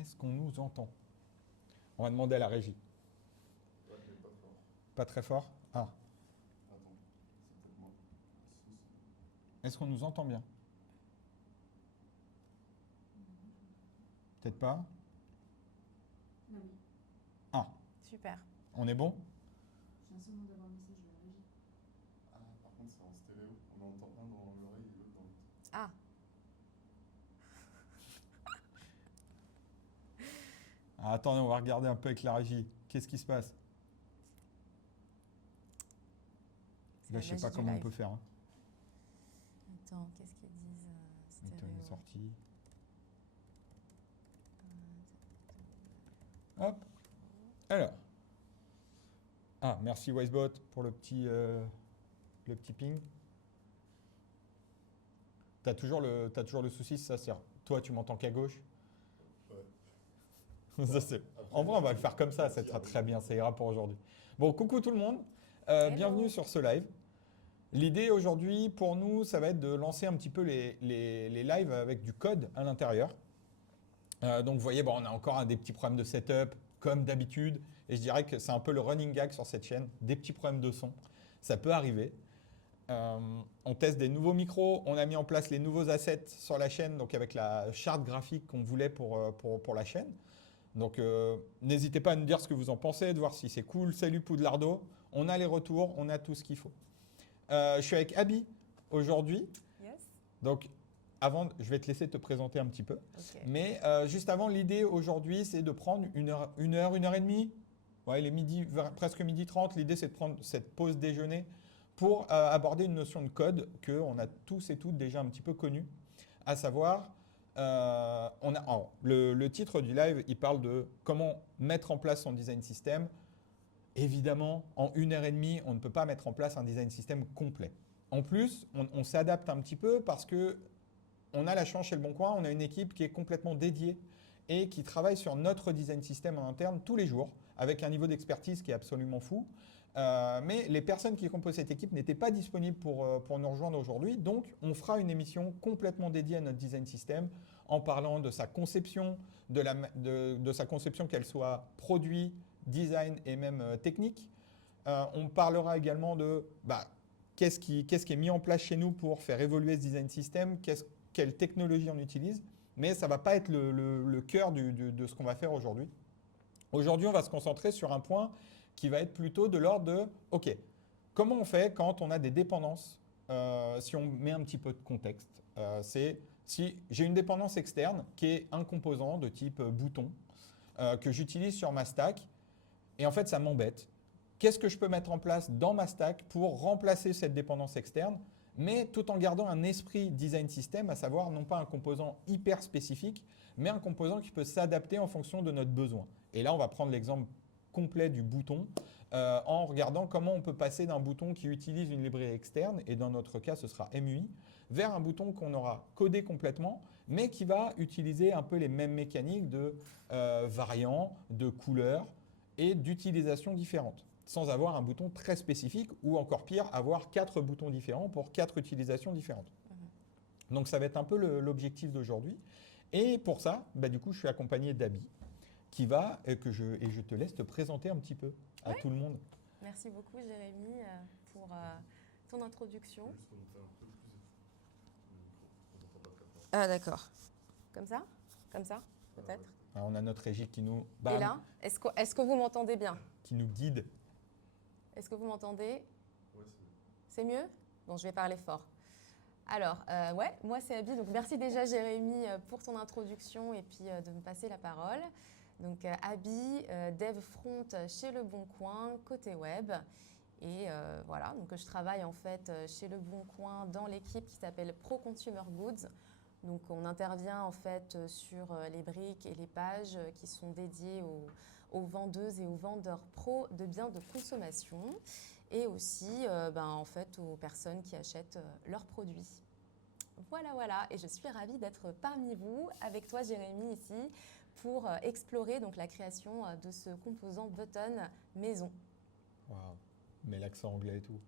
est-ce qu'on nous entend? On va demander à la régie. Ouais, mais pas fort. Pas très fort? Ah, Attends, c'est peut-être moi. est-ce qu'on nous entend bien? Peut-être pas? Non, oui. Ah, Super. on est bon? J'ai un second d'avoir un message de la régie. Ah, par contre, c'est en stéréo. On entend un dans l'oreille et l'autre dans l'autre. Ah, Ah, attendez, on va regarder un peu avec la régie. Qu'est-ce qui se passe? c'est Là, la je sais magie pas du comment on live. peut faire, hein. Attends, qu'est-ce qu'ils disent Attends, il est stéréo. sorti. Hop. Alors. Ah, merci Wisebot pour le petit ping. T'as toujours le souci, ça c'est. Toi, tu m'entends qu'à gauche. Ouais. Ça, c'est- En vrai, on va le faire comme ça sera très bien, ça ira pour aujourd'hui. Bon, coucou tout le monde. Hello. Bienvenue sur ce live. L'idée aujourd'hui, pour nous, ça va être de lancer un petit peu les lives avec du code à l'intérieur. Donc, vous voyez, bon, on a encore des petits problèmes de setup, comme d'habitude. Et je dirais que c'est un peu le running gag sur cette chaîne. Des petits problèmes de son. Ça peut arriver. On teste des nouveaux micros. On a mis en place les nouveaux assets sur la chaîne, donc avec la charte graphique qu'on voulait pour la chaîne. Donc, n'hésitez pas à nous dire ce que vous en pensez, de voir si c'est cool. Salut Poudlardo. On a les retours, on a tout ce qu'il faut. Je suis avec Abby aujourd'hui. Yes. Donc, je vais te laisser te présenter un petit peu. Ok. Mais juste avant, l'idée aujourd'hui, c'est de prendre une heure et demie. Ouais, il est presque midi 30. L'idée, c'est de prendre cette pause déjeuner pour aborder une notion de code qu'on a tous et toutes déjà un petit peu connue. À savoir, le titre du live, il parle de comment mettre en place son design system. Évidemment, en une heure et demie, on ne peut pas mettre en place un design system complet. En plus, on s'adapte un petit peu parce que on a la chance chez Le Bon Coin, on a une équipe qui est complètement dédiée et qui travaille sur notre design system en interne tous les jours avec un niveau d'expertise qui est absolument fou. Mais les personnes qui composent cette équipe n'étaient pas disponibles pour nous rejoindre aujourd'hui. Donc, on fera une émission complètement dédiée à notre design system en parlant de sa conception, de sa conception qu'elle soit produit, design et même technique. On parlera également de qu'est-ce qui est mis en place chez nous pour faire évoluer ce design system, quelle technologie on utilise, mais ça ne va pas être le cœur de ce qu'on va faire aujourd'hui. Aujourd'hui, on va se concentrer sur un point qui va être plutôt de l'ordre de OK, comment on fait quand on a des dépendances? Si on met un petit peu de contexte, c'est si j'ai une dépendance externe qui est un composant de type bouton que j'utilise sur ma stack et en fait ça m'embête. Qu'est-ce que je peux mettre en place dans ma stack pour remplacer cette dépendance externe, mais tout en gardant un esprit design system, à savoir non pas un composant hyper spécifique, mais un composant qui peut s'adapter en fonction de notre besoin. Et là, on va prendre l'exemple complet du bouton en regardant comment on peut passer d'un bouton qui utilise une librairie externe, et dans notre cas, ce sera MUI, vers un bouton qu'on aura codé complètement, mais qui va utiliser un peu les mêmes mécaniques de variants, de couleurs et d'utilisation différentes, sans avoir un bouton très spécifique ou encore pire, avoir 4 boutons différents pour 4 utilisations différentes. Donc ça va être un peu l'objectif d'aujourd'hui. Et pour ça, du coup, je suis accompagné d'Abby qui va, et je te laisse te présenter un petit peu à tout le monde. Merci beaucoup Jérémy pour ton introduction. Juste monter un peu plus le micro. On n'entend pas très fort. Ah d'accord. Comme ça? Comme ça, peut-être? Alors, on a notre régie qui nous, Et là, est-ce que vous m'entendez bien? qui nous guide. Est-ce que vous m'entendez? Ouais, C'est mieux? Bon, je vais parler fort. Alors, ouais, moi c'est Abby. Donc, merci déjà Jérémy pour ton introduction et puis de me passer la parole. Donc, Abby, dev front chez Le Bon Coin, côté web. Et voilà, donc je travaille en fait chez Le Bon Coin dans l'équipe qui s'appelle Pro Consumer Goods. Donc, on intervient en fait sur les briques et les pages qui sont dédiées aux vendeuses et aux vendeurs pro de biens de consommation et aussi en fait aux personnes qui achètent leurs produits. Voilà, voilà. Et je suis ravie d'être parmi vous, avec toi Jérémy ici, pour explorer donc la création de ce composant button maison. Waouh, mais l'accent anglais et tout.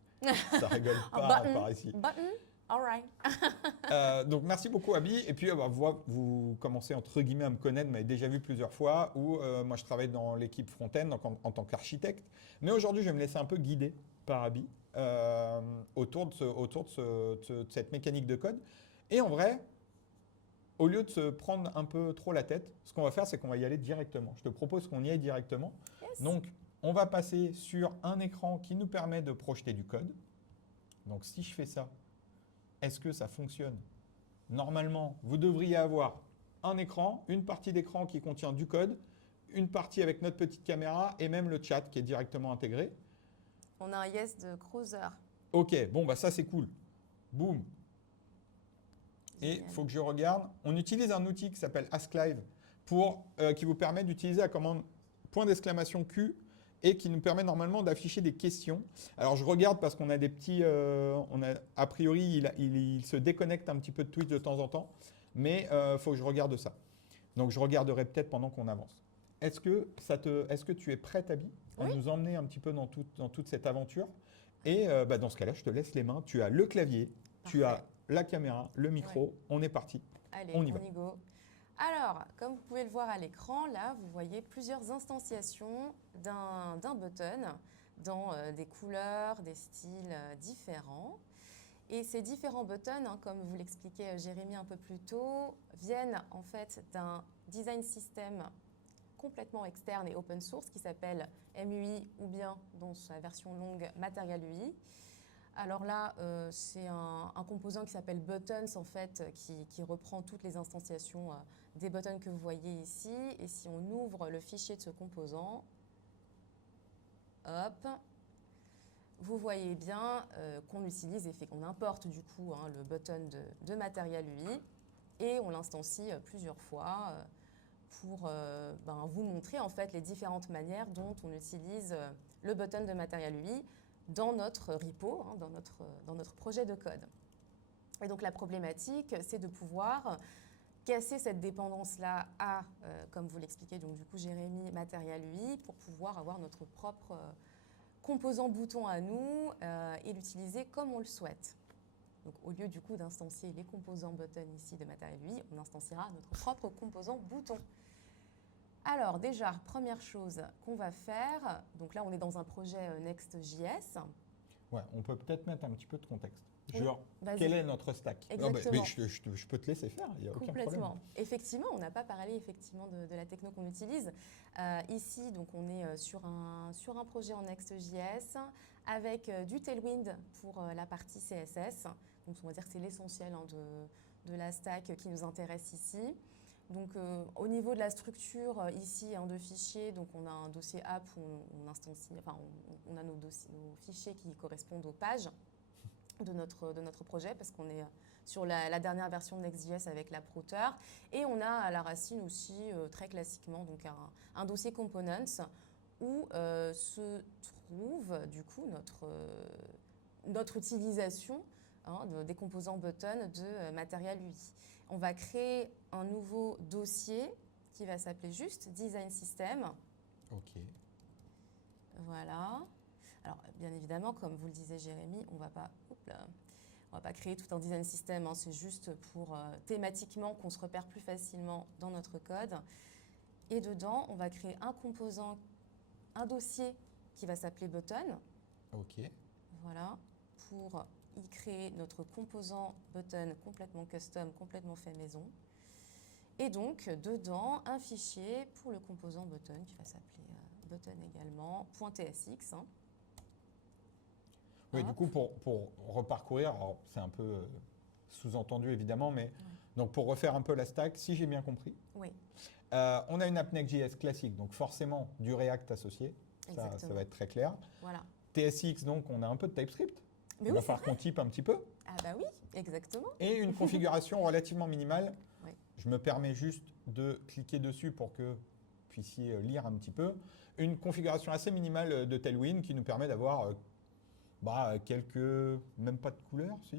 Ça rigole Un pas button, par ici. button, All right. Donc merci beaucoup Abby. Et puis vous commencez entre guillemets à me connaître, vous m'avez déjà vu plusieurs fois, où moi je travaille dans l'équipe front-end donc en tant qu'architecte. Mais aujourd'hui je vais me laisser un peu guider par Abby autour de cette mécanique de code. Et en vrai, au lieu de se prendre un peu trop la tête, ce qu'on va faire c'est qu'on va y aller directement. Je te propose qu'on y aille directement. Yes. Donc on va passer sur un écran qui nous permet de projeter du code. Donc si je fais ça, est-ce que ça fonctionne? Normalement, vous devriez avoir un écran, une partie d'écran qui contient du code, une partie avec notre petite caméra et même le chat qui est directement intégré. On a un yes de Cruiser. Ok, bon, bah ça c'est cool. Boum. Et il Génial. faut que je regarde. On utilise un outil qui s'appelle AskLive qui vous permet d'utiliser la commande point d'exclamation Q et qui nous permet normalement d'afficher des questions. Alors je regarde parce qu'on a des petits... a priori, il se déconnecte un petit peu de Twitch de temps en temps, mais il faut que je regarde ça. Donc je regarderai peut-être pendant qu'on avance. Est-ce que tu es prête, Abby, à Oui. nous emmener un petit peu dans toute cette aventure? Et dans ce cas-là, je te laisse les mains. Tu as le clavier, tu as Parfait. la caméra, le micro. On est parti. Allez, On on y va. y go. Alors, comme vous pouvez le voir à l'écran, là, vous voyez plusieurs instantiations d'un button dans des couleurs, des styles différents. Et ces différents buttons, hein, comme vous l'expliquait Jérémy un peu plus tôt, viennent en fait d'un design system complètement externe et open source qui s'appelle MUI ou bien dans sa version longue Material UI. Alors là, c'est un composant qui s'appelle Buttons en fait, qui reprend toutes les instantiations des buttons que vous voyez ici. Et si on ouvre le fichier de ce composant, hop, vous voyez bien qu'on utilise et qu'on importe du coup le button de Material UI et on l'instancie plusieurs fois pour vous montrer en fait les différentes manières dont on utilise le button de Material UI dans notre repo, dans notre projet de code. Et donc la problématique, c'est de pouvoir casser cette dépendance-là à, comme vous l'expliquez, donc du coup Jérémy, Material UI, pour pouvoir avoir notre propre composant bouton à nous et l'utiliser comme on le souhaite. Donc au lieu du coup d'instancier les composants button ici de Material UI, on instanciera notre propre composant bouton. Alors déjà, première chose qu'on va faire, donc là on est dans un projet Next.js. Ouais, on peut peut-être mettre un petit peu de contexte. Oui, Genre, vas-y. quel est notre stack? Exactement. Mais je peux te laisser faire, il n'y a aucun problème. Complètement. Effectivement, on n'a pas parlé effectivement de la techno qu'on utilise. Ici, donc, on est sur un projet en Next.js avec du Tailwind pour la partie CSS. Donc, on va dire que c'est l'essentiel de la stack qui nous intéresse ici. Donc, au niveau de la structure ici de fichiers, donc on a un dossier app où on a nos fichiers qui correspondent aux pages de notre projet parce qu'on est sur la dernière version de Next.js avec l'app router. Et on a à la racine aussi, très classiquement, donc un dossier components où se trouve du coup notre utilisation des composants button de Material UI. On va créer un nouveau dossier qui va s'appeler juste Design System. Ok. Voilà. Alors, bien évidemment, comme vous le disait Jérémy, on ne va pas créer tout un design system, c'est juste pour thématiquement qu'on se repère plus facilement dans notre code. Et dedans, on va créer un dossier qui va s'appeler button. Ok. Voilà, pour y créer notre composant button complètement custom, complètement fait maison. Et donc, dedans, un fichier pour le composant button qui va s'appeler button également, .tsx. Oui, Hop. du coup, pour reparcourir, alors c'est un peu sous-entendu évidemment, mais donc pour refaire un peu la stack, si j'ai bien compris, Oui, on a une app Next.js classique, donc forcément du React associé, ça exactement. va être très clair. Voilà. TSX, donc on a un peu de TypeScript, Mais il oui, va falloir qu'on type un petit peu, ah bah oui, exactement. et une configuration relativement minimale. Oui. Je me permets juste de cliquer dessus pour que vous puissiez lire un petit peu. Une configuration assez minimale de Tailwind qui nous permet d'avoir même pas de couleur, si,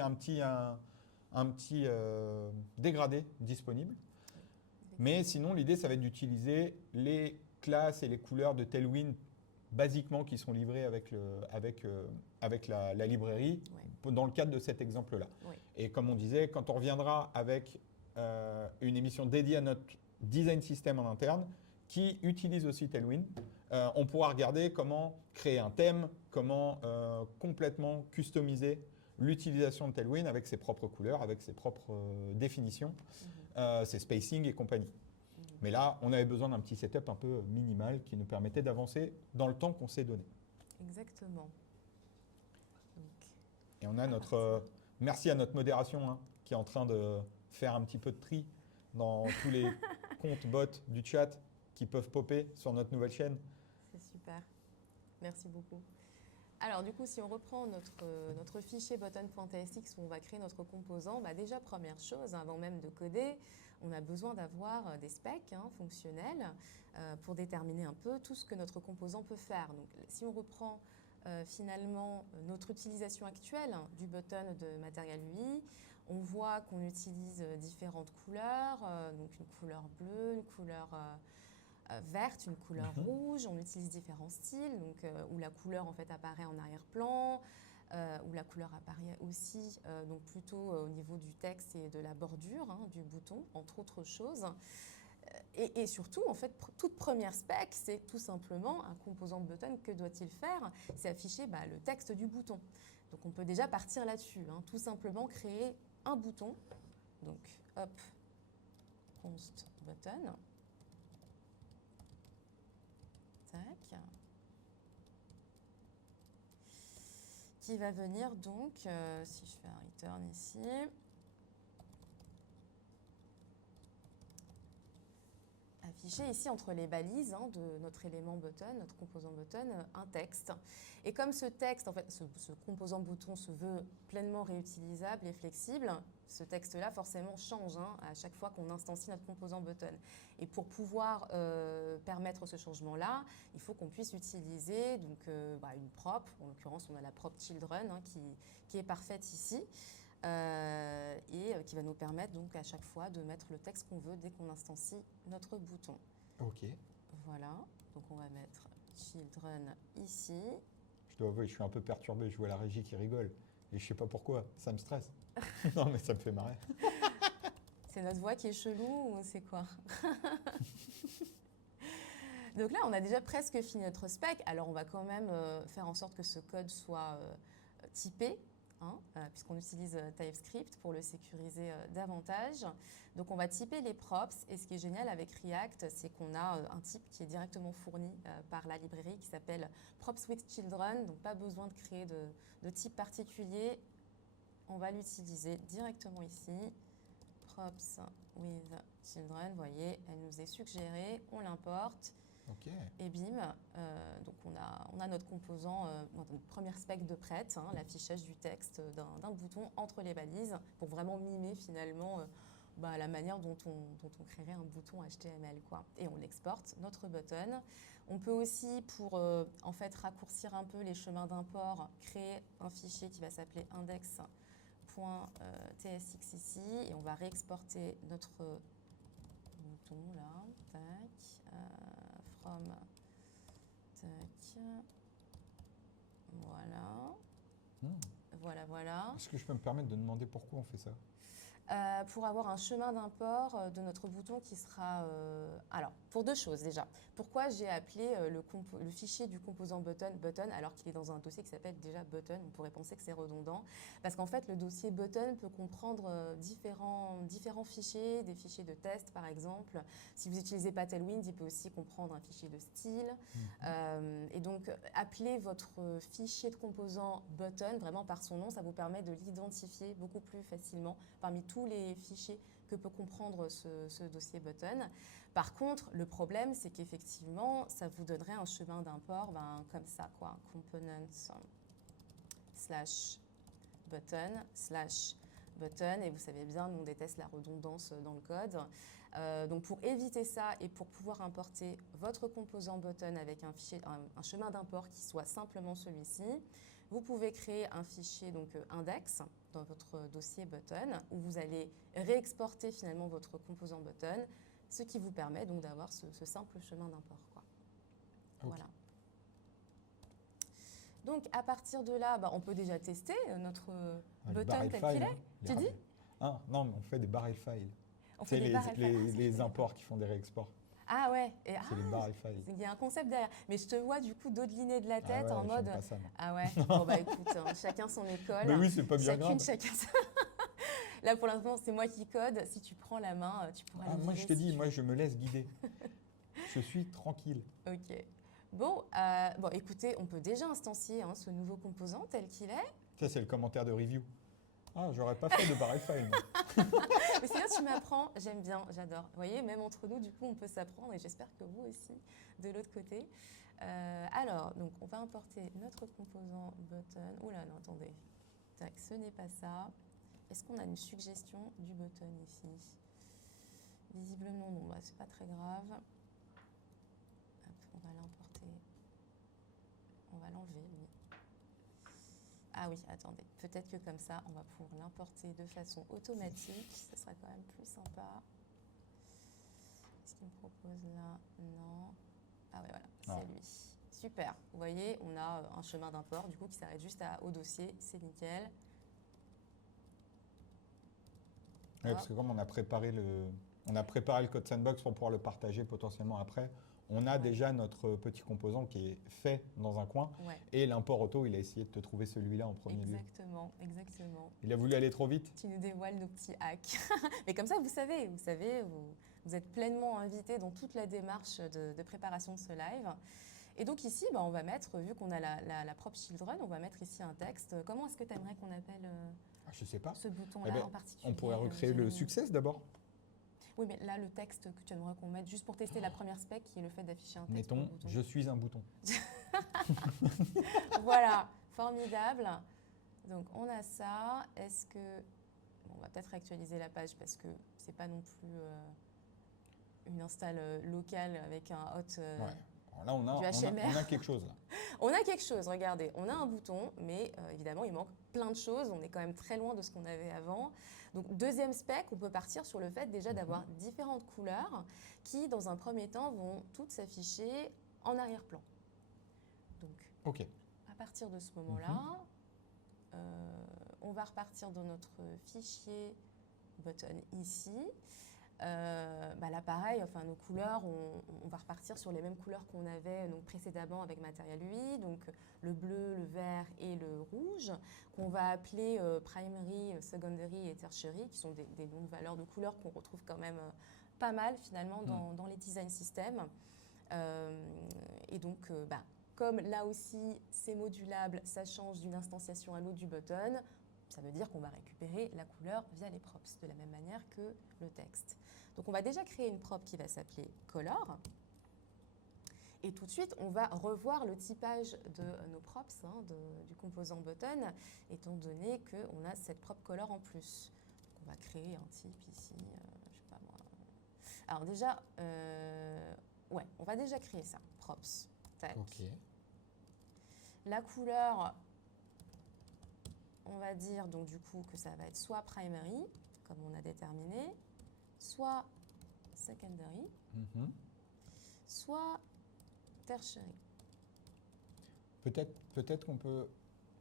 un petit dégradé disponible. Mais sinon, l'idée, ça va être d'utiliser les classes et les couleurs de Tailwind basiquement qui sont livrés avec la librairie dans le cadre de cet exemple-là. Oui. Et comme on disait, quand on reviendra avec une émission dédiée à notre design system en interne, qui utilise aussi Tailwind, on pourra regarder comment créer un thème, comment complètement customiser l'utilisation de Tailwind avec ses propres couleurs, avec ses propres définitions, ses spacing et compagnie. Mais là, on avait besoin d'un petit setup un peu minimal qui nous permettait d'avancer dans le temps qu'on s'est donné. Exactement. Donc, Et on a merci à notre modération hein, qui est en train de faire un petit peu de tri dans tous les comptes bots du chat qui peuvent popper sur notre nouvelle chaîne. c'est super. Merci beaucoup. Alors du coup, si on reprend notre fichier button.tsx où on va créer notre composant, déjà première chose, avant même de coder, on a besoin d'avoir des specs fonctionnels pour déterminer un peu tout ce que notre composant peut faire. Donc si on reprend finalement notre utilisation actuelle du button de Material UI, on voit qu'on utilise différentes couleurs, donc une couleur bleue, une couleur verte, une couleur rouge. On utilise différents styles, donc, où la couleur en fait apparaît en arrière-plan, où la couleur apparaît aussi donc plutôt au niveau du texte et de la bordure du bouton, entre autres choses. Et surtout, en fait, toute première spec, c'est tout simplement un composant button. Que doit-il faire? C'est afficher le texte du bouton. Donc on peut déjà partir là-dessus, tout simplement créer un bouton. Donc hop, const button. Tac. Qui va venir donc, si je fais un return ici, afficher ici entre les balises de notre élément button, notre composant button, un texte. Et comme ce texte, en fait, ce composant bouton se veut pleinement réutilisable et flexible, ce texte-là forcément change à chaque fois qu'on instancie notre composant button. Et pour pouvoir permettre ce changement-là, il faut qu'on puisse utiliser donc, une prop. En l'occurrence, on a la prop children qui est parfaite ici. Et qui va nous permettre donc à chaque fois de mettre le texte qu'on veut dès qu'on instancie notre bouton. Ok. Voilà, donc on va mettre children ici. Je dois avouer, je suis un peu perturbé, je vois la régie qui rigole. Et je sais pas pourquoi, ça me stresse. Non mais ça me fait marrer. C'est notre voix qui est chelou ou c'est quoi? Donc là, on a déjà presque fini notre spec. Alors on va quand même faire en sorte que ce code soit typé. Puisqu'on utilise TypeScript pour le sécuriser davantage. Donc on va typer les props et ce qui est génial avec React, c'est qu'on a un type qui est directement fourni par la librairie qui s'appelle props with children, donc pas besoin de créer de type particulier. On va l'utiliser directement ici, props with children, vous voyez, elle nous est suggérée, on l'importe. Okay. Et bim, donc on a notre composant, notre première spec de prête, l'affichage du texte d'un bouton entre les balises pour vraiment mimer finalement la manière dont on créerait un bouton HTML, quoi. Et on exporte notre button. On peut aussi, pour en fait raccourcir un peu les chemins d'import, créer un fichier qui va s'appeler index.tsx ici et on va réexporter notre bouton là, tac. From, tac, voilà. Est-ce que je peux me permettre de demander pourquoi on fait ça? Pour avoir un chemin d'import de notre bouton qui sera... alors, pour deux choses déjà. Pourquoi j'ai appelé le fichier du composant button alors qu'il est dans un dossier qui s'appelle déjà button? On pourrait penser que c'est redondant. Parce qu'en fait, le dossier button peut comprendre différents fichiers, des fichiers de test par exemple. Si vous n'utilisez pas Tailwind, il peut aussi comprendre un fichier de style. Et donc, appeler votre fichier de composant button vraiment par son nom, ça vous permet de l'identifier beaucoup plus facilement parmi tous les fichiers que peut comprendre ce dossier button. Par contre, le problème, c'est qu'effectivement, ça vous donnerait un chemin d'import comme ça, quoi. Components/button/button. Et vous savez bien, nous, on déteste la redondance dans le code. Donc, pour éviter ça et pour pouvoir importer votre composant button avec un chemin d'import qui soit simplement celui-ci, vous pouvez créer un fichier donc index dans votre dossier button où vous allez réexporter finalement votre composant button, ce qui vous permet donc d'avoir ce simple chemin d'import, quoi. Okay. Voilà. Donc, à partir de là, on peut déjà tester notre Les button barrel tel files, qu'il hein, est. les Tu dis barrel- Ah, non, mais on fait des barrel files. On C'est fait des barrel files. Ah, ça, je les sais imports qui font des réexports. Ah ouais, et C'est les barrel files. il y a un concept derrière. Mais je te vois du coup dodeliner de la Ah tête ouais, en j'aime mode. pas ça, moi. Ah ouais, bon bah écoute, hein, chacun son école. Mais oui, c'est pas bien Chacune, grave. chacun ça. Là pour l'instant, c'est moi qui code. Si tu prends la main, tu pourras Ah, le moi, virer je te si dis, tu moi, je me laisse guider. Je suis tranquille. veux. Ok. Bon, écoutez, on peut déjà instancier ce nouveau composant tel qu'il est. Ça, c'est le commentaire de review. Ah, j'aurais pas fait de barrel file. moi. Mais c'est bien, tu m'apprends. J'aime bien, j'adore. Vous voyez, même entre nous, du coup, on peut s'apprendre et j'espère que vous aussi, de l'autre côté. Alors, donc, on va importer notre composant button. Oula, non, attendez. Tac, ce n'est pas ça. Est-ce qu'on a une suggestion du button ici? Visiblement, non. C'est pas très grave. Hop, on va l'importer. On va l'enlever, lui. Ah oui, attendez. Peut-être que comme ça, on va pouvoir l'importer de façon automatique. Ce sera quand même plus sympa. Qu'est-ce qu'il me propose là? Non. Ah oui, voilà, Ah. c'est lui. Super. Vous voyez, on a un chemin d'import du coup qui s'arrête juste au dossier. C'est nickel. Ouais, parce que comme on a préparé le code sandbox pour pouvoir le partager potentiellement après, on a Ouais. déjà notre petit composant qui est fait dans un coin. Ouais, Et l'import auto, il a essayé de te trouver celui-là en premier lieu. exactement, exactement. Il a voulu aller trop vite. Tu nous dévoiles nos petits hacks. Mais comme ça, vous savez, vous êtes pleinement invité dans toute la démarche de préparation de ce live. Et donc ici, on va mettre, vu qu'on a la prop children, on va mettre ici un texte. Comment est-ce que tu aimerais qu'on appelle Ah, je sais pas. ce bouton-là Eh ben, en particulier? On pourrait recréer le Jérémy success d'abord. Oui, mais là, le texte que tu aimerais qu'on mette, juste pour tester la première spec, qui est le fait d'afficher un texte. Mettons, pour le bouton. je suis un bouton. Voilà, formidable. Donc on a ça. Est-ce que on va peut-être actualiser la page parce que c'est pas non plus une install locale avec un hot. Ouais. Alors là, on a, du HMR. on a quelque chose là. On a quelque chose. Regardez, on a un bouton, mais évidemment il manque plein de choses. On est quand même très loin de ce qu'on avait avant. Donc deuxième spec, on peut partir sur le fait déjà d'avoir différentes couleurs qui, dans un premier temps, vont toutes s'afficher en arrière-plan. Donc Ok. à partir de ce moment-là, on va repartir dans notre fichier button ici. Là, pareil, enfin, nos couleurs, on va repartir sur les mêmes couleurs qu'on avait donc, précédemment avec Material UI, donc le bleu, le vert et le rouge, qu'on va appeler primary, secondary et tertiary, qui sont des noms de valeurs de couleurs qu'on retrouve quand même pas mal finalement dans les design systems. Et donc, comme là aussi, c'est modulable, ça change d'une instanciation à l'autre du button, ça veut dire qu'on va récupérer la couleur via les props, de la même manière que le texte. Donc on va déjà créer une prop qui va s'appeler color. Et tout de suite, on va revoir le typage de nos props, du composant button, étant donné qu'on a cette prop color en plus. Donc on va créer un type ici, je sais pas moi. Alors déjà, on va déjà créer ça, props. Tac. Ok. La couleur, on va dire donc du coup que ça va être soit primary, comme on a déterminé, soit secondary, soit tertiary. Peut-être qu'on peut.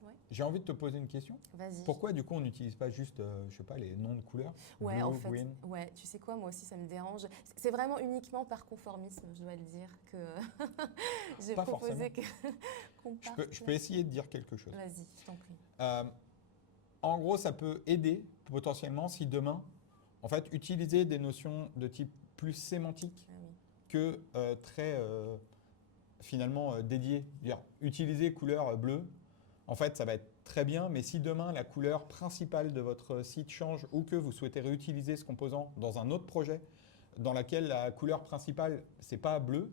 Ouais. J'ai envie de te poser une question. Vas-y. Pourquoi du coup on n'utilise pas juste, je sais pas, les noms de couleurs? Ouais, Blue, en fait, green. ouais, tu sais quoi, moi aussi ça me dérange. C'est vraiment uniquement par conformisme, je dois le dire, que j'ai Pas proposé qu'on Je parte. peux essayer de dire quelque chose. Vas-y, je t'en prie. En gros, ça peut aider potentiellement si demain, en fait, utiliser des notions de type plus sémantique Ah oui. que très finalement dédié. Dire, utiliser couleur bleue, en fait, ça va être très bien, mais si demain la couleur principale de votre site change ou que vous souhaitez réutiliser ce composant dans un autre projet dans lequel la couleur principale, c'est pas bleu,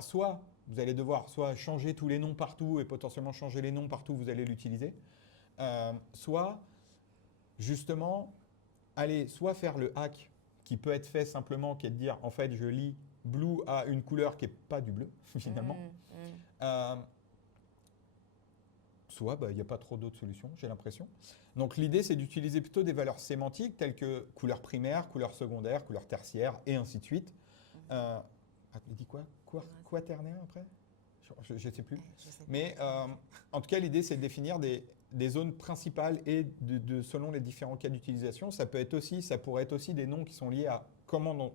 soit vous allez devoir soit changer tous les noms partout et potentiellement changer les noms partout où vous allez l'utiliser, soit justement aller soit faire le hack qui peut être fait simplement, qui est de dire en fait je lis blue à une couleur qui n'est pas du bleu finalement. Soit il n'y a pas trop d'autres solutions, j'ai l'impression. Donc l'idée c'est d'utiliser plutôt des valeurs sémantiques telles que couleur primaire, couleur secondaire, couleur tertiaire et ainsi de suite. Il dit quoi quaternaire après? je ne sais plus. Je sais pas. Mais en tout cas, l'idée, c'est de définir des zones principales et selon les différents cas d'utilisation. Ça pourrait être aussi des noms qui sont liés à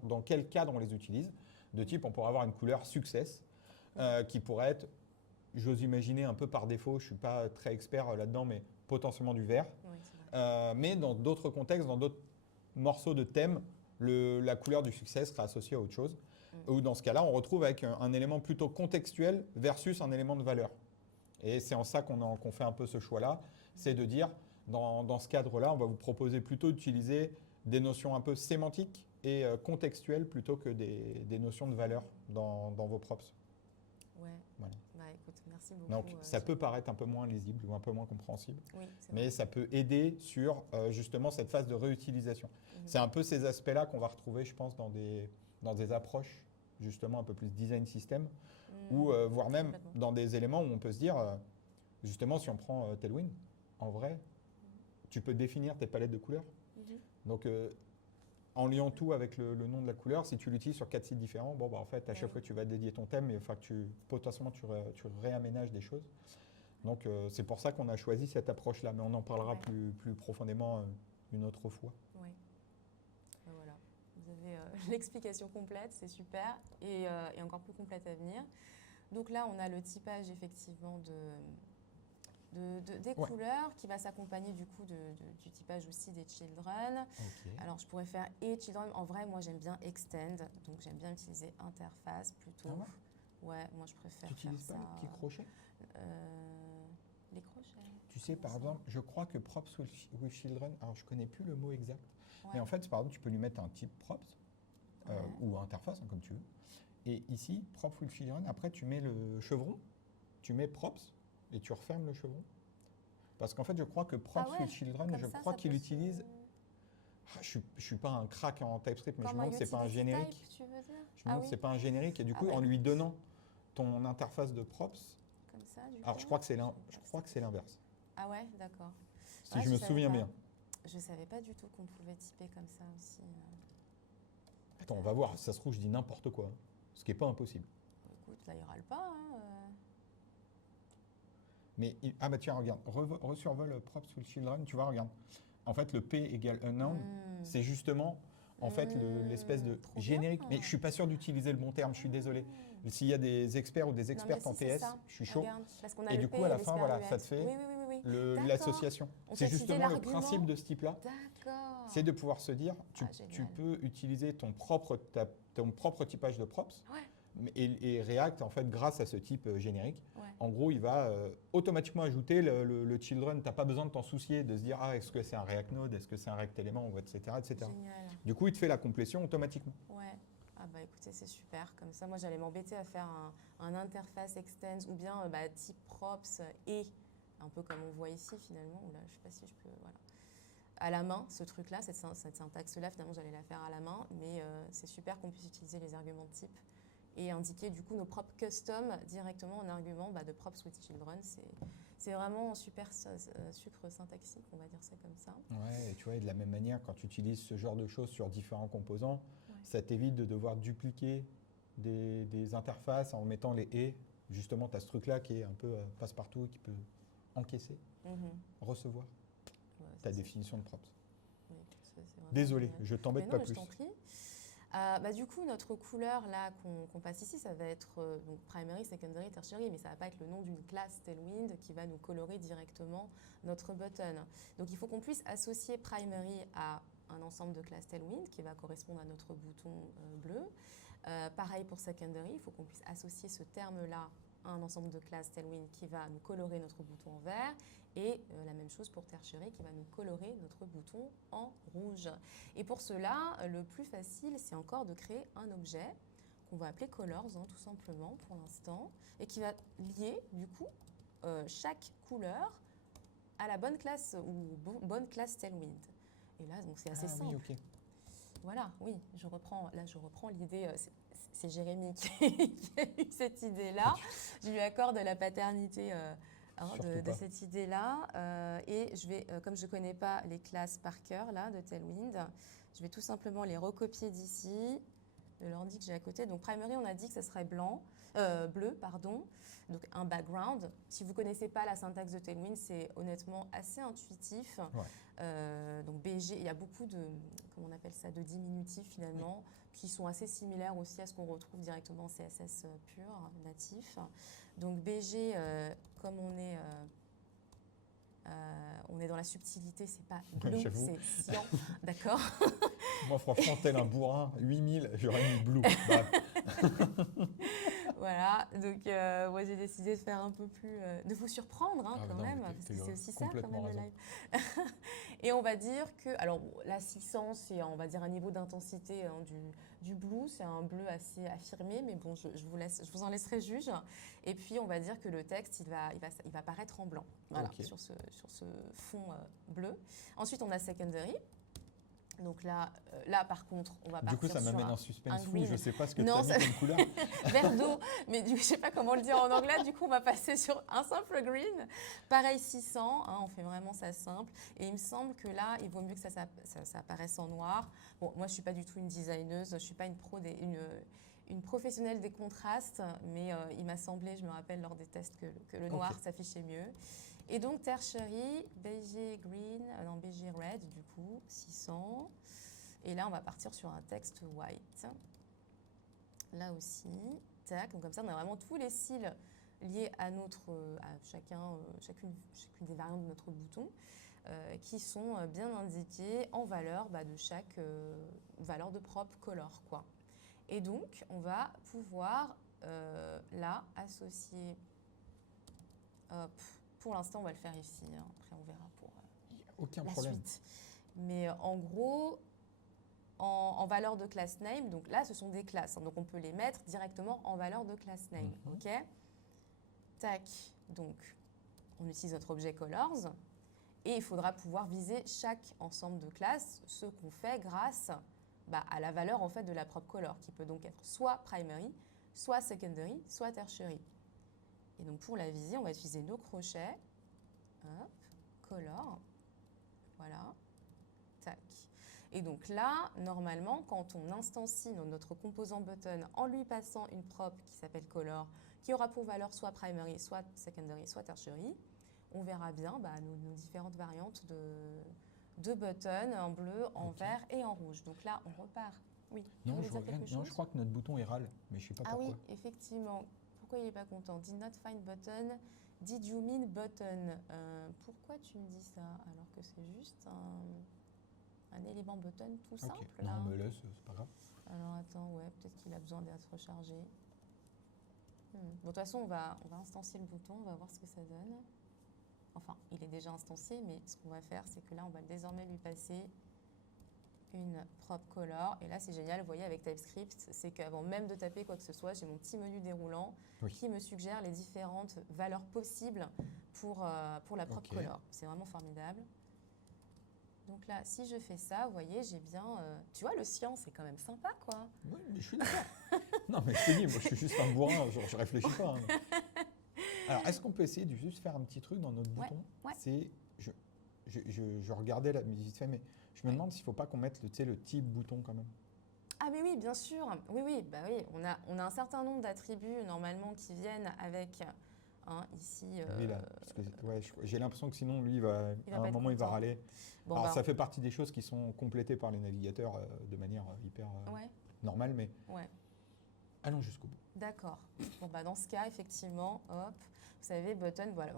dans quel cadre on les utilise. De type, on pourrait avoir une couleur success qui pourrait être, j'ose imaginer un peu par défaut, je ne suis pas très expert là-dedans, mais potentiellement du vert. Oui, c'est vrai. Mais dans d'autres contextes, dans d'autres morceaux de thème, la couleur du succès sera associée à autre chose. Ou dans ce cas-là, on retrouve avec un élément plutôt contextuel versus un élément de valeur. Et c'est en ça qu'on fait un peu ce choix-là. C'est de dire, dans ce cadre-là, on va vous proposer plutôt d'utiliser des notions un peu sémantiques et contextuelles plutôt que des notions de valeur dans vos props. Ouais. Voilà. Bah écoute, merci beaucoup. Donc ça peut paraître un peu moins lisible ou un peu moins compréhensible, Oui, c'est mais vrai. ça peut aider sur justement cette phase de réutilisation. Mhm. C'est un peu ces aspects-là qu'on va retrouver, je pense, dans des approches justement un peu plus design system, ou voire même Complètement. dans des éléments où on peut se dire, justement, si on prend Tailwind, en vrai, tu peux définir tes palettes de couleurs. Mhm. Donc, en liant tout avec le nom de la couleur, si tu l'utilises sur 4 sites différents, bon, bah, en fait, à chaque Ouais. fois que tu vas dédier ton thème, il va falloir que potentiellement tu réaménages des choses. Donc, c'est pour ça qu'on a choisi cette approche-là, mais on en parlera Ouais. plus profondément une autre fois. Oui. Voilà. Vous avez l'explication complète, c'est super, et encore plus complète à venir. Donc là, on a le typage effectivement des Ouais. couleurs qui va s'accompagner du coup du typage aussi des children. Alors, je pourrais faire et children. En vrai, moi, j'aime bien extend, donc j'aime bien utiliser interface plutôt. Ah ouais Ouais, moi, je préfère Tu n'utilises faire pas ça. les petits crochets? Les crochets. Tu sais, par Comment ça exemple, je crois que props with children, alors je connais plus le mot exact, Ouais. mais en fait, par exemple, tu peux lui mettre un type props Ouais. ou interface, hein, comme tu veux. Et ici, props with children, après, tu mets le chevron, tu mets props et tu refermes le chevron. Parce qu'en fait, je crois que props ouais, with children, Comme je ça, crois ça qu'il peut utilise. se- Ah, je ne suis pas un crack en TypeScript, mais je Comme me demande si c'est pas un utility générique. type, tu veux dire Je me demande si c'est pas un générique. Et du Ah coup, bah en lui écoute. donnant ton interface de props, Comme ça, du alors coup je crois que c'est sais pas. l'inverse. Ah ouais, d'accord. Si Ouais, je me savais souviens pas. bien. Je savais pas du tout qu'on pouvait typer comme ça aussi. Attends, on va voir. Si ça se trouve, je dis n'importe quoi. Ce qui n'est pas impossible. Écoute, là, il râle pas. Hein, Mais, ah bah tiens, regarde, resurvole props with children, tu vois, regarde. En fait, le P égale unknown, c'est justement, en fait, l'espèce de trop générique. bien. Mais je suis pas sûr d'utiliser le bon terme, je suis désolé. S'il y a des experts ou des Non, mais expertes en si, c'est PS, ça. je suis chaud. Regarde, parce qu'on a Et le du P coup, à la et fin, voilà, l'espéruette. ça te fait Oui. D'accord. l'association. On C'est peut utiliser justement le l'argument. principe de ce type-là. D'accord. C'est de pouvoir se dire, tu Génial. peux utiliser ton propre typage de props. Ouais. Et React, en fait, grâce à ce type générique, Ouais. en gros, il va automatiquement ajouter le children. Tu n'as pas besoin de t'en soucier, de se dire, ah, est-ce que c'est un React Node, est-ce que c'est un React Element, etc., etc. Génial. Du coup, il te fait la complétion automatiquement. Ouais. Ah bah écoutez, c'est super. Comme ça, moi, j'allais m'embêter à faire un interface extends ou bien type props et un peu comme on voit ici finalement. Là, je sais pas si je peux, voilà. À la main, ce truc-là, cette syntaxe-là, finalement, j'allais la faire à la main, mais c'est super qu'on puisse utiliser les arguments de type et indiquer du coup nos propres customs directement en argument de props with children. C'est vraiment un super sucre syntaxique, on va dire ça comme ça. Ouais, et tu vois, et de la même manière, quand tu utilises ce genre de choses sur différents composants, Ouais. ça t'évite de devoir dupliquer des interfaces en mettant les et. Justement, tu as ce truc-là qui est un peu passe-partout et qui peut encaisser, Mhm. recevoir Ouais, ta ça, définition de props. c'est vraiment Désolé, génial. je t'embête Mais pas non, mais plus. je t'en prie. Du coup, notre couleur là qu'on passe ici, ça va être donc primary, secondary, tertiary, mais ça va pas être le nom d'une classe Tailwind qui va nous colorer directement notre button. Donc il faut qu'on puisse associer primary à un ensemble de classes Tailwind qui va correspondre à notre bouton bleu. Pareil pour secondary, il faut qu'on puisse associer ce terme-là à un ensemble de classes Tailwind qui va nous colorer notre bouton en vert. Et la même chose pour tertiary qui va nous colorer notre bouton en rouge. Et pour cela, le plus facile, c'est encore de créer un objet qu'on va appeler colors, tout simplement, pour l'instant, et qui va lier, du coup, chaque couleur à la bonne classe ou bonne classe Tailwind. Et là, donc, c'est assez simple. Oui, ok. Voilà, oui, je reprends l'idée. C'est Jérémy qui a eu cette idée-là. Je lui accorde la paternité de cette idée-là. Et je vais, comme je ne connais pas les classes par cœur là, de Tailwind, je vais tout simplement les recopier d'ici, de l'ordi que j'ai à côté. Donc primary, on a dit que ça serait blanc. bleu, pardon. Donc un background. Si vous ne connaissez pas la syntaxe de Tailwind, c'est honnêtement assez intuitif. Donc BG, il y a beaucoup de, comment on appelle ça, de diminutifs finalement, qui sont assez similaires aussi à ce qu'on retrouve directement en CSS pur, natif. Donc BG, comme on est dans la subtilité, c'est pas blue, j'avoue. c'est cyan, d'accord? Moi, franchement, tel un bourrin, 8000, j'aurais mis blue. Bref. Voilà, donc moi j'ai décidé de faire un peu plus, de vous surprendre hein, quand Non, même, mais parce que c'est aussi ça quand complètement même le raison. live. Et on va dire que, alors bon, la 600 c'est on va dire un niveau d'intensité hein, du blue, c'est un bleu assez affirmé, mais bon je vous en laisserai juge. Et puis on va dire que le texte il va paraître en blanc, voilà, Ok. sur ce fond bleu. Ensuite on a secondary. Donc là par contre, on va partir Du coup, ça sur m'amène un en suspense un fou. green. Je sais pas ce que tu Non, as ça- mis comme couleur. vert d'eau, mais je ne sais pas comment le dire en anglais, du coup on va passer sur un simple green. Pareil 600, hein, on fait vraiment ça simple. Et il me semble que là, il vaut mieux que ça apparaisse en noir. Bon, moi je ne suis pas du tout une designeuse, je ne suis pas une professionnelle des contrastes, mais il m'a semblé, je me rappelle lors des tests, que le noir s'affichait mieux. Et donc tertiary, beige green, non beige red du coup, 600. Et là on va partir sur un texte white. Là aussi, tac, donc comme ça on a vraiment tous les styles liés à chacune des variantes de notre bouton qui sont bien indiqués en valeur de chaque valeur de prop color quoi. Et donc on va pouvoir là associer, hop, pour l'instant on va le faire ici, hein. Après on verra pour Aucun la problème. suite. Mais en gros, en valeur de class name, donc là ce sont des classes, hein, donc on peut les mettre directement en valeur de class name. Ok. Tac, donc on utilise notre objet colors et il faudra pouvoir viser chaque ensemble de classes, ce qu'on fait grâce à la valeur en fait de la propre color, qui peut donc être soit primary, soit secondary, soit tertiary. Et donc pour la viser, on va utiliser nos crochets, hop, color, voilà, tac. Et donc là, normalement, quand on instancie notre composant button en lui passant une prop qui s'appelle color, qui aura pour valeur soit primary, soit secondary, soit tertiary, on verra bien nos différentes variantes de button en bleu, en vert et en rouge. Donc là, on repart. Oui, tu Non, voulais je dire regarde. quelque Non, chose? je crois que notre bouton est râle, mais je sais pas Ah pourquoi. oui, effectivement. Pourquoi il n'est pas content? Did not find button. Did you mean button? Pourquoi tu me dis ça alors que c'est juste un élément button tout simple là? Non, mais laisse, c'est pas grave. Alors attends, ouais, peut-être qu'il a besoin d'être rechargé. Bon, de toute façon, on va instancier le bouton, on va voir ce que ça donne. Enfin, il est déjà instancié, mais ce qu'on va faire, c'est que là, on va désormais lui passer une prop color. Et là, c'est génial, vous voyez, avec TypeScript, c'est qu'avant même de taper quoi que ce soit, j'ai mon petit menu déroulant qui me suggère les différentes valeurs possibles pour la prop color. C'est vraiment formidable. Donc là, si je fais ça, vous voyez, j'ai bien... tu vois, le cyan, c'est quand même sympa, quoi. Oui, mais je suis d'accord. Non, mais je te dis, moi, je suis juste un bourrin, je réfléchis pas. Hein. Alors, est-ce qu'on peut essayer de juste faire un petit truc dans notre bouton? C'est... Je regardais la vite fait, mais je me demande s'il ne faut pas qu'on mette le type bouton quand même. Ah mais oui, bien sûr. Oui, on a un certain nombre d'attributs normalement qui viennent avec ici. Lui, là, parce que, j'ai l'impression que sinon, lui, à un moment, il va râler. Bon, alors, ça fait partie des choses qui sont complétées par les navigateurs de manière hyper normale, mais allons jusqu'au bout. D'accord. Bon, dans ce cas, effectivement, hop, vous savez, button, voilà,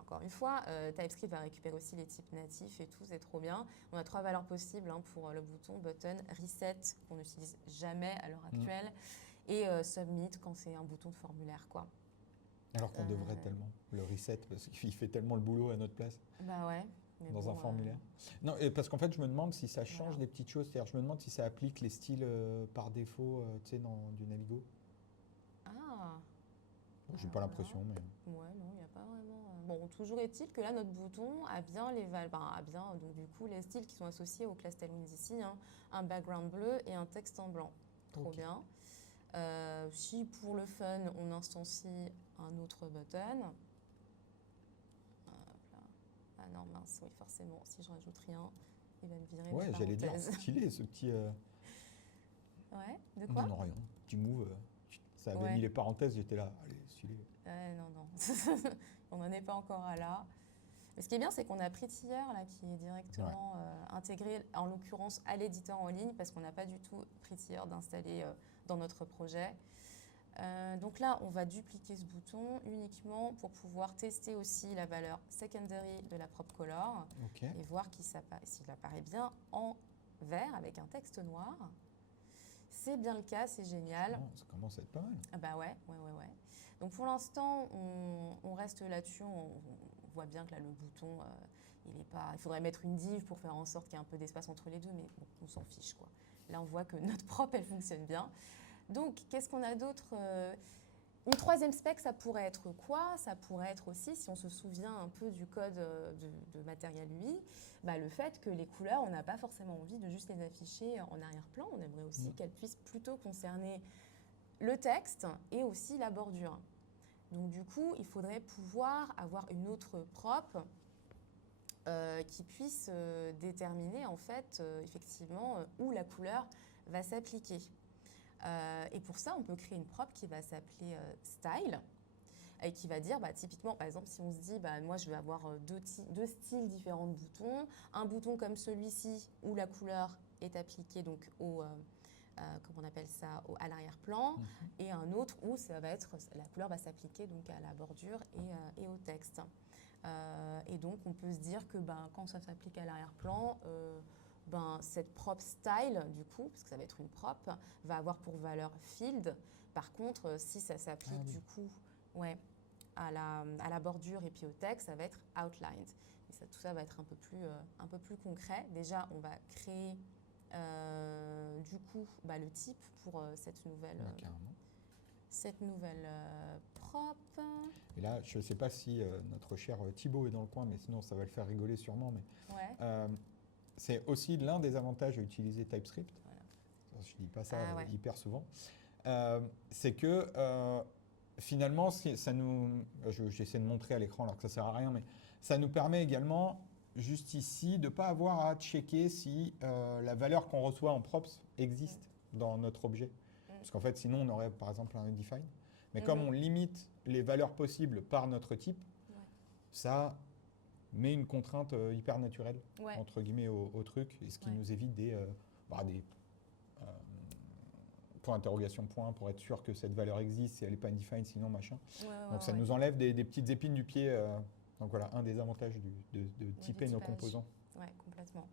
encore une fois, TypeScript va récupérer aussi les types natifs et tout, c'est trop bien. On a 3 valeurs possibles pour le bouton button, reset, qu'on n'utilise jamais à l'heure actuelle, et submit quand c'est un bouton de formulaire, quoi. Alors qu'on devrait tellement le reset, parce qu'il fait tellement le boulot à notre place. Bah ouais. Dans un formulaire. Non, parce qu'en fait, je me demande si ça change des petites choses. C'est-à-dire, je me demande si ça applique les styles par défaut, du Navigo. Ah. J'ai pas l'impression, mais... Ouais, non, il n'y a pas vraiment... Bon, toujours est-il que là, notre bouton a bien donc du coup, les styles qui sont associés aux classes Tailwind ici, un background bleu et un texte en blanc. Trop bien. Si, pour le fun, on instancie un autre button... Ah non, mince, oui, forcément, si je rajoute rien, il va me virer mes parenthèses. J'allais dire, stylé, ce petit... Ouais, de quoi? Non, rien, petit move. Ça avait Ouais. mis les parenthèses, j'étais là, allez, stylé. Non, non. On n'en est pas encore à là. Mais ce qui est bien, c'est qu'on a Prettier là, qui est directement intégré, en l'occurrence, à l'éditeur en ligne, parce qu'on n'a pas du tout Prettier d'installer dans notre projet. Donc là, on va dupliquer ce bouton uniquement pour pouvoir tester aussi la valeur secondary de la prop color Ok. et voir s'il apparaît bien en vert avec un texte noir. C'est bien le cas, c'est génial. Bon, ça commence à être pas mal. Ah bah ouais. Donc pour l'instant, on reste là-dessus. On voit bien que là, le bouton, il faudrait mettre une div pour faire en sorte qu'il y ait un peu d'espace entre les deux, mais bon, on s'en fiche, quoi. Là, on voit que notre prop, elle fonctionne bien. Donc, qu'est-ce qu'on a d'autre Une troisième spec, ça pourrait être quoi? Ça pourrait être aussi, si on se souvient un peu du code de Material UI, bah, le fait que les couleurs, on n'a pas forcément envie de juste les afficher en arrière-plan. On aimerait aussi qu'elles puissent plutôt concerner le texte et aussi la bordure. Donc du coup, il faudrait pouvoir avoir une autre prop qui puisse déterminer en fait effectivement où la couleur va s'appliquer. Et pour ça, on peut créer une prop qui va s'appeler Style et qui va dire, bah, typiquement, par exemple, si on se dit, bah, moi, je vais avoir deux styles différents de boutons, un bouton comme celui-ci où la couleur est appliquée donc comment on appelle ça, à l'arrière-plan, et un autre où la couleur va s'appliquer donc à la bordure et au texte. Et donc, on peut se dire que quand ça s'applique à l'arrière-plan, cette prop style, du coup, parce que ça va être une prop, va avoir pour valeur field. Par contre, si ça s'applique du coup à la bordure et puis au texte, ça va être outlined. Et tout ça va être un peu plus concret. Déjà, on va créer du coup le type pour cette nouvelle prop. Et là, je ne sais pas si notre cher Thibaut est dans le coin, mais sinon ça va le faire rigoler sûrement. Mais c'est aussi l'un des avantages d'utiliser TypeScript. Voilà. Je ne dis pas ça hyper souvent. C'est que finalement, j'essaie de montrer à l'écran alors que ça ne sert à rien, mais ça nous permet également, juste ici, de ne pas avoir à checker si la valeur qu'on reçoit en props existe dans notre objet. Parce qu'en fait, sinon, on aurait par exemple un undefined. Mais comme on limite les valeurs possibles par notre type, ça met une contrainte hyper naturelle, entre guillemets, au truc, et ce qui nous évite des points d'interrogation pour être sûr que cette valeur existe, si elle n'est pas undefined, sinon machin. Donc ça nous enlève des petites épines du pied. Donc voilà, un des avantages de typer nos composants. Oui, complètement.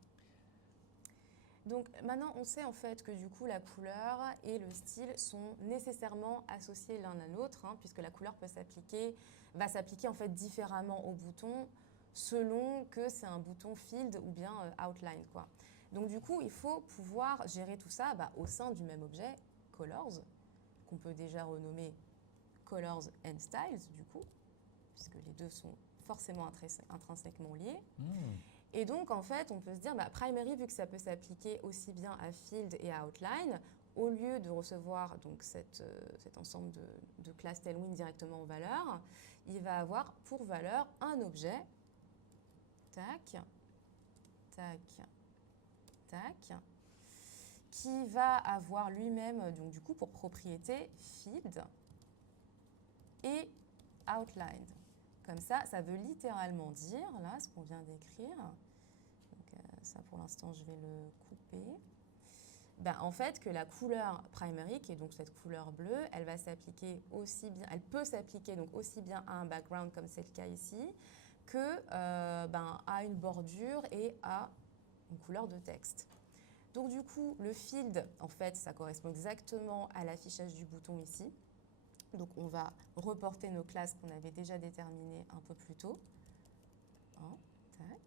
Donc maintenant, on sait en fait que du coup, la couleur et le style sont nécessairement associés l'un à l'autre, puisque la couleur va s'appliquer en fait différemment au bouton selon que c'est un bouton field ou bien outline, quoi. Donc du coup, il faut pouvoir gérer tout ça au sein du même objet, colors, qu'on peut déjà renommer colors and styles, du coup, puisque les deux sont forcément intrinsèquement liés. Et donc, en fait, on peut se dire, primary, vu que ça peut s'appliquer aussi bien à field et à outline, au lieu de recevoir donc cet ensemble de classes Tailwind directement en valeur, il va avoir pour valeur un objet, tac, tac, tac, qui va avoir lui-même, donc du coup, pour propriété field et outlined. Comme ça veut littéralement dire, là, ce qu'on vient d'écrire, donc ça pour l'instant je vais le couper, en fait que la couleur primary, qui est donc cette couleur bleue, elle peut s'appliquer donc aussi bien à un background comme c'est le cas ici, que à une bordure et à une couleur de texte. Donc du coup, le field, en fait, ça correspond exactement à l'affichage du bouton ici. Donc, on va reporter nos classes qu'on avait déjà déterminées un peu plus tôt. Tac.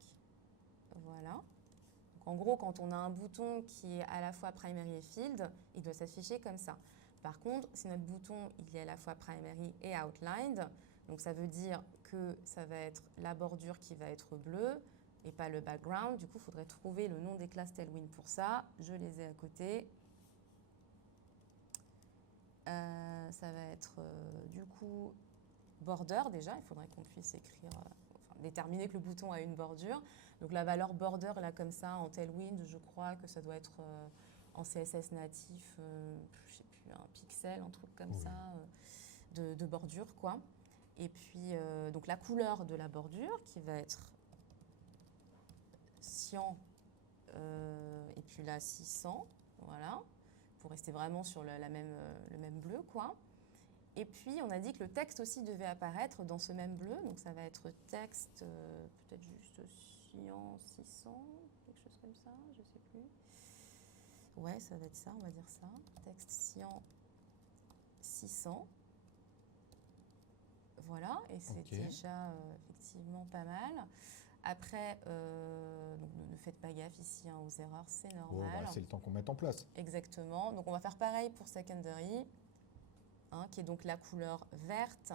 Voilà. Donc, en gros, quand on a un bouton qui est à la fois primary et field, il doit s'afficher comme ça. Par contre, si notre bouton il est à la fois primary et outlined, donc ça veut dire que ça va être la bordure qui va être bleue et pas le background. Du coup, il faudrait trouver le nom des classes Tailwind pour ça. Je les ai à côté. Ça va être du coup border déjà, il faudrait qu'on puisse écrire, déterminer que le bouton a une bordure. Donc la valeur border là comme ça en Tailwind, je crois que ça doit être en CSS natif, je sais plus, plus, un pixel, un truc comme Oui. ça de bordure, quoi. Et puis, donc la couleur de la bordure qui va être cyan et puis là 600, voilà, pour rester vraiment sur le même bleu, quoi. Et puis, on a dit que le texte aussi devait apparaître dans ce même bleu. Donc, ça va être texte, peut-être juste cyan 600, quelque chose comme ça, je ne sais plus. Ouais, ça va être ça, on va dire ça. Texte cyan 600. Voilà, et c'est Ok. déjà effectivement pas mal. Après, donc ne faites pas gaffe ici aux erreurs, c'est Bon, normal. bah, c'est le temps qu'on mette en place. Exactement. Donc, on va faire pareil pour secondary, qui est donc la couleur verte.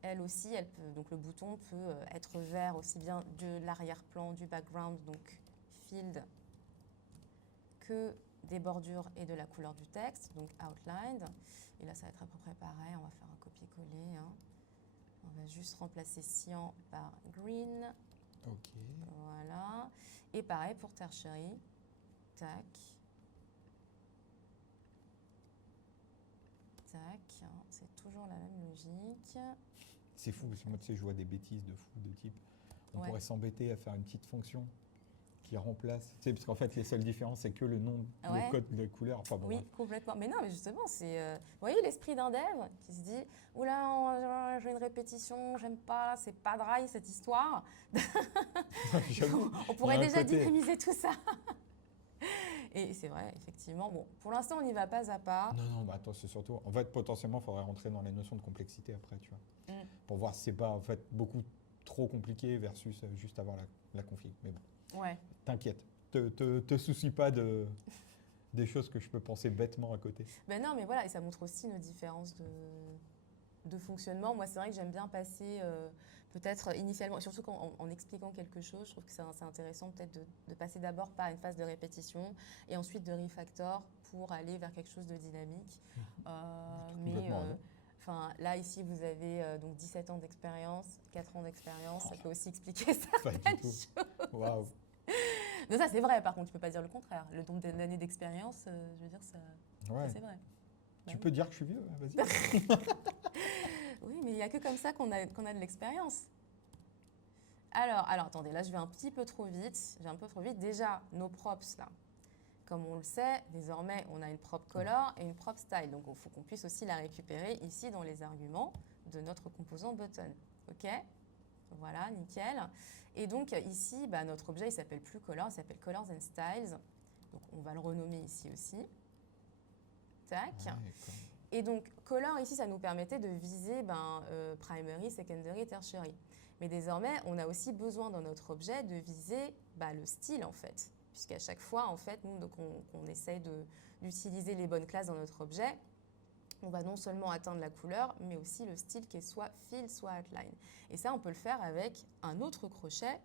Elle aussi, donc le bouton peut être vert aussi bien de l'arrière-plan, du background, donc field, que des bordures et de la couleur du texte, donc outlined. Et là, ça va être à peu près pareil. On va faire un copier-coller. On va juste remplacer cyan par green. Ok. Voilà. Et pareil pour tertiary. Tac. Tac. C'est toujours la même logique. C'est fou, parce que moi, tu sais, je vois des bêtises de fou, de type. On Ouais. pourrait s'embêter à faire une petite fonction qui remplace. Tu sais, parce qu'en fait, les seules différences, c'est que le nom, Ouais. le code de couleur. Enfin, bon, Oui, bref. complètement. Mais non, mais justement, c'est. Vous voyez l'esprit d'un dev qui se dit oula, j'ai une répétition, j'aime pas, c'est pas dry cette histoire. J'avoue, On pourrait il y a un déjà côté- dynamiser tout ça. Et c'est vrai, effectivement. Bon, pour l'instant, on n'y va pas à pas. Non, non, bah attends, c'est surtout. En fait, potentiellement, il faudrait rentrer dans les notions de complexité après, tu vois. Mm. Pour voir si c'est pas, en fait, beaucoup trop compliqué versus juste avoir la config. Mais bon, Ouais. t'inquiète. Te soucie pas des choses que je peux penser bêtement à côté. Ben non, mais voilà, et ça montre aussi nos différences de fonctionnement. Moi, c'est vrai que j'aime bien passer, peut-être initialement, et surtout en expliquant quelque chose, je trouve que c'est intéressant peut-être de passer d'abord par une phase de répétition et ensuite de refactor pour aller vers quelque chose de dynamique. Mais Complètement raison. là, ici, vous avez donc 17 ans d'expérience, 4 ans d'expérience, ça peut aussi expliquer ça. Pas du tout. Waouh. Non, ça, c'est vrai, par contre, tu peux pas dire le contraire. Le nombre d'années d'expérience, je veux dire, ça, Ouais. c'est vrai. Tu Ouais. peux dire que je suis vieux, vas-y. Oui, mais il n'y a que comme ça qu'on a de l'expérience. Alors, attendez, là, je vais un petit peu trop vite. J'ai un peu trop vite. Déjà, nos props, là, comme on le sait, désormais, on a une prop color et une prop style. Donc, il faut qu'on puisse aussi la récupérer ici dans les arguments de notre composant button. OK ? Voilà, nickel. Et donc, ici, notre objet, il s'appelle plus color, il s'appelle colors and styles. Donc, on va le renommer ici aussi. Tac. Ouais, comme- Et donc, color, ici, ça nous permettait de viser primary, secondary, tertiary. Mais désormais, on a aussi besoin dans notre objet de viser le style, en fait. Puisqu'à chaque fois, en fait, nous, donc, on essaye d'utiliser les bonnes classes dans notre objet. On va non seulement atteindre la couleur, mais aussi le style qui est soit fill, soit outline. Et ça, on peut le faire avec un autre crochet.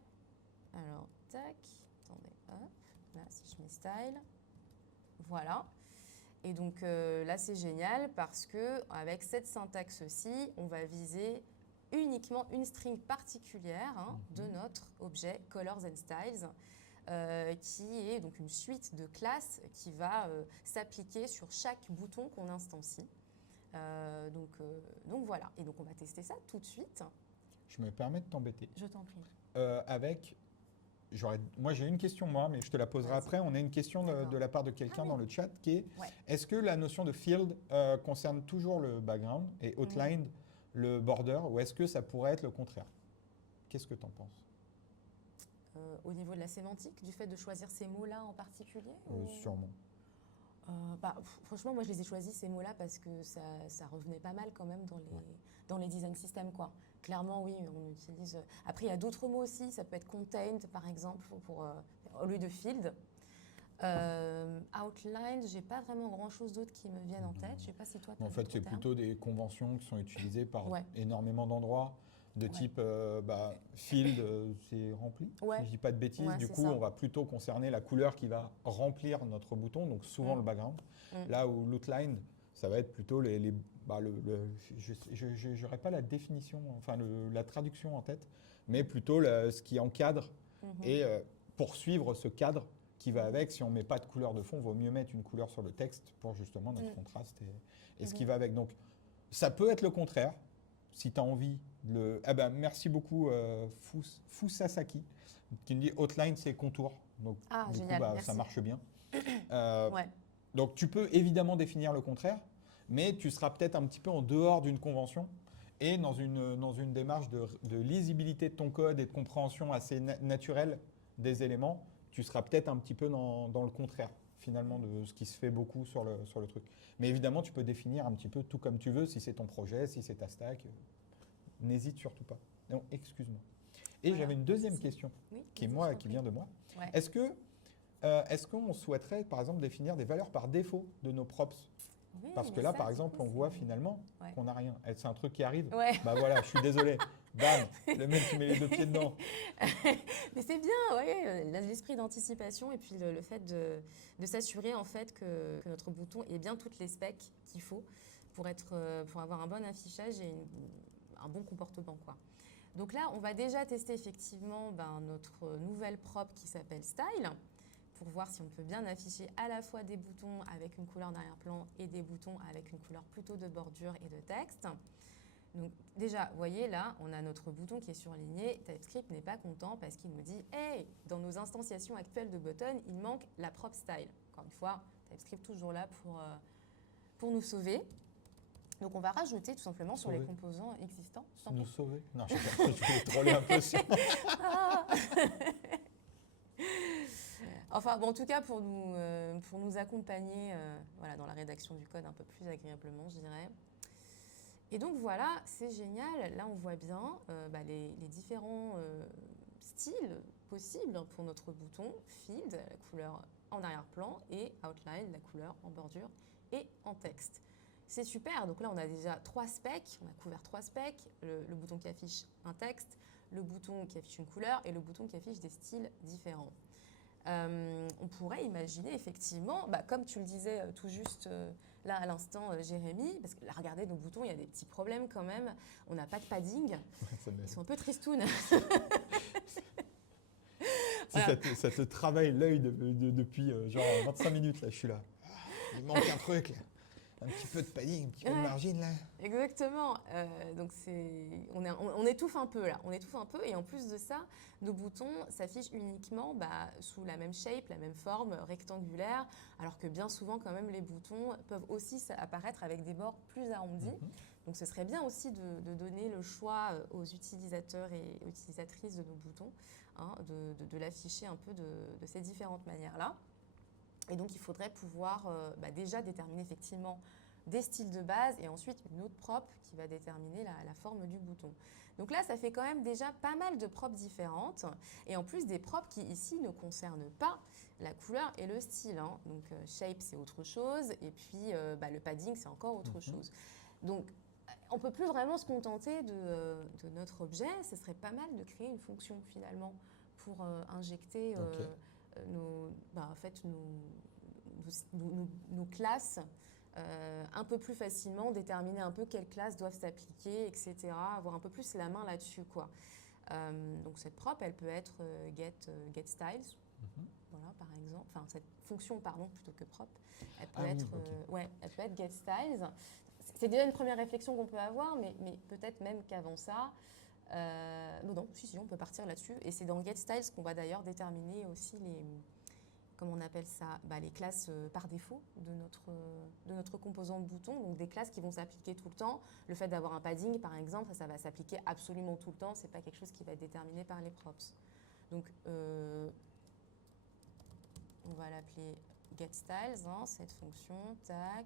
Alors, tac, attendez, hop, là, si je mets style, voilà. Et donc là, c'est génial parce que avec cette syntaxe-ci, on va viser uniquement une string particulière de notre objet Colors and Styles, qui est donc une suite de classes qui va s'appliquer sur chaque bouton qu'on instancie. Donc voilà. Et donc on va tester ça tout de suite. Je me permets de t'embêter. Je t'en prie. Moi, j'ai une question, moi, mais je te la poserai Vas-y. après. On a une question D'accord. de la part de quelqu'un Ah oui. dans le chat qui est Ouais. est-ce que la notion de field concerne toujours le background et outlined le border, ou est-ce que ça pourrait être le contraire? Qu'est-ce que tu en penses? Au niveau de la sémantique, du fait de choisir ces mots-là en particulier ou- Sûrement. Franchement, moi, je les ai choisis, ces mots-là, parce que ça revenait pas mal quand même dans les design systems, quoi. Clairement, oui, on utilise... Après, il y a d'autres mots aussi. Ça peut être contained, par exemple, au lieu de field. Outlined, j'ai pas vraiment grand-chose d'autre qui me vienne en tête. Je sais pas si toi, tu En fait, c'est plutôt des conventions qui sont utilisées par Ouais. énormément d'endroits, de Ouais. type field, c'est rempli. Ouais. Si je dis pas de bêtises, Ouais, du c'est coup, ça. on va plutôt concerner la couleur qui va remplir notre bouton, donc souvent le background. Là où l'outline, ça va être plutôt je n'aurai pas la définition, enfin la traduction en tête, mais plutôt ce qui encadre et poursuivre ce cadre qui va avec. Si on ne met pas de couleur de fond, il vaut mieux mettre une couleur sur le texte pour justement notre contraste et ce qui va avec. Donc, ça peut être le contraire. Si tu as envie de le... Ah ben, merci beaucoup Fusasaki qui me dit outline, c'est contour. Donc, du génial, coup, merci. ça marche bien. Ouais. Donc, tu peux évidemment définir le contraire, mais tu seras peut-être un petit peu en dehors d'une convention et dans une démarche de lisibilité de ton code et de compréhension assez naturelle des éléments, tu seras peut-être un petit peu dans le contraire, finalement, de ce qui se fait beaucoup sur le truc. Mais évidemment, tu peux définir un petit peu tout comme tu veux, si c'est ton projet, si c'est ta stack. N'hésite surtout pas. Non, excuse-moi. Et Voilà, j'avais une deuxième merci. question Oui, qui vas-y, je t'en vient prie. de moi. Ouais. Est-ce qu'on souhaiterait, par exemple, définir des valeurs par défaut de nos props? Oui, Parce que mais là, ça, par du exemple, coup, on voit c'est- finalement Ouais. qu'on n'a rien. C'est un truc qui arrive. Ouais. Bah voilà, je suis désolé. Bam, le mec qui met les deux pieds dedans. Mais c'est bien, ouais, l'esprit d'anticipation et puis le fait de s'assurer en fait que notre bouton ait bien toutes les specs qu'il faut pour avoir un bon affichage et un bon comportement, quoi. Donc là, on va déjà tester effectivement notre nouvelle prop qui s'appelle Style pour voir si on peut bien afficher à la fois des boutons avec une couleur d'arrière-plan et des boutons avec une couleur plutôt de bordure et de texte. Donc déjà, vous voyez là, on a notre bouton qui est surligné. TypeScript n'est pas content parce qu'il nous dit « Hey, dans nos instanciations actuelles de button, il manque la prop style ». Encore une fois, TypeScript toujours là pour nous sauver. Donc on va rajouter tout simplement sur les Sauver. composants existants. Nous sauver. Non, je vais troller un peu sur. Ah Enfin, bon, en tout cas, pour nous accompagner voilà, dans la rédaction du code un peu plus agréablement, je dirais. Et donc voilà, c'est génial. Là, on voit bien les différents styles possibles pour notre bouton. Field, la couleur en arrière-plan, et Outline, la couleur en bordure et en texte. C'est super. Donc là, on a déjà 3 specs. On a couvert 3 specs. Le bouton qui affiche un texte, le bouton qui affiche une couleur et le bouton qui affiche des styles différents. On pourrait imaginer effectivement, comme tu le disais tout juste là à l'instant Jérémy, parce que là regardez nos boutons, il y a des petits problèmes quand même, on n'a pas de padding, ils sont un peu tristounes. Voilà. Ça te travaille l'œil depuis genre 25 minutes là, je suis là. Il manque un truc là. Un petit peu de padding, un petit peu de margine là. Exactement. Donc on étouffe un peu là. On étouffe un peu et en plus de ça, nos boutons s'affichent uniquement sous la même shape, la même forme rectangulaire, alors que bien souvent quand même les boutons peuvent aussi apparaître avec des bords plus arrondis. Donc ce serait bien aussi de donner le choix aux utilisateurs et aux utilisatrices de nos boutons, hein, de l'afficher un peu de ces différentes manières-là. Et donc, il faudrait pouvoir déjà déterminer effectivement des styles de base et ensuite une autre prop qui va déterminer la forme du bouton. Donc là, ça fait quand même déjà pas mal de props différentes et en plus des props qui ici ne concernent pas la couleur et le style, hein. Donc, shape, c'est autre chose et puis le padding, c'est encore autre chose. Donc, on ne peut plus vraiment se contenter de notre objet. Ce serait pas mal de créer une fonction finalement pour injecter nos classes un peu plus facilement, déterminer un peu quelles classes doivent s'appliquer, etc. Avoir un peu plus la main là-dessus, quoi. Donc cette prop, elle peut être get styles, voilà, par exemple. Enfin, cette fonction, pardon, plutôt que prop. Elle peut elle peut être get styles. C'est déjà une première réflexion qu'on peut avoir, mais peut-être même qu'avant ça, non, si, on peut partir là-dessus. Et c'est dans getStyles qu'on va d'ailleurs déterminer aussi comment on appelle ça, les classes par défaut de notre composant de bouton. Donc des classes qui vont s'appliquer tout le temps. Le fait d'avoir un padding, par exemple, ça va s'appliquer absolument tout le temps. C'est pas quelque chose qui va être déterminé par les props. Donc on va l'appeler getStyles, hein, cette fonction, tac.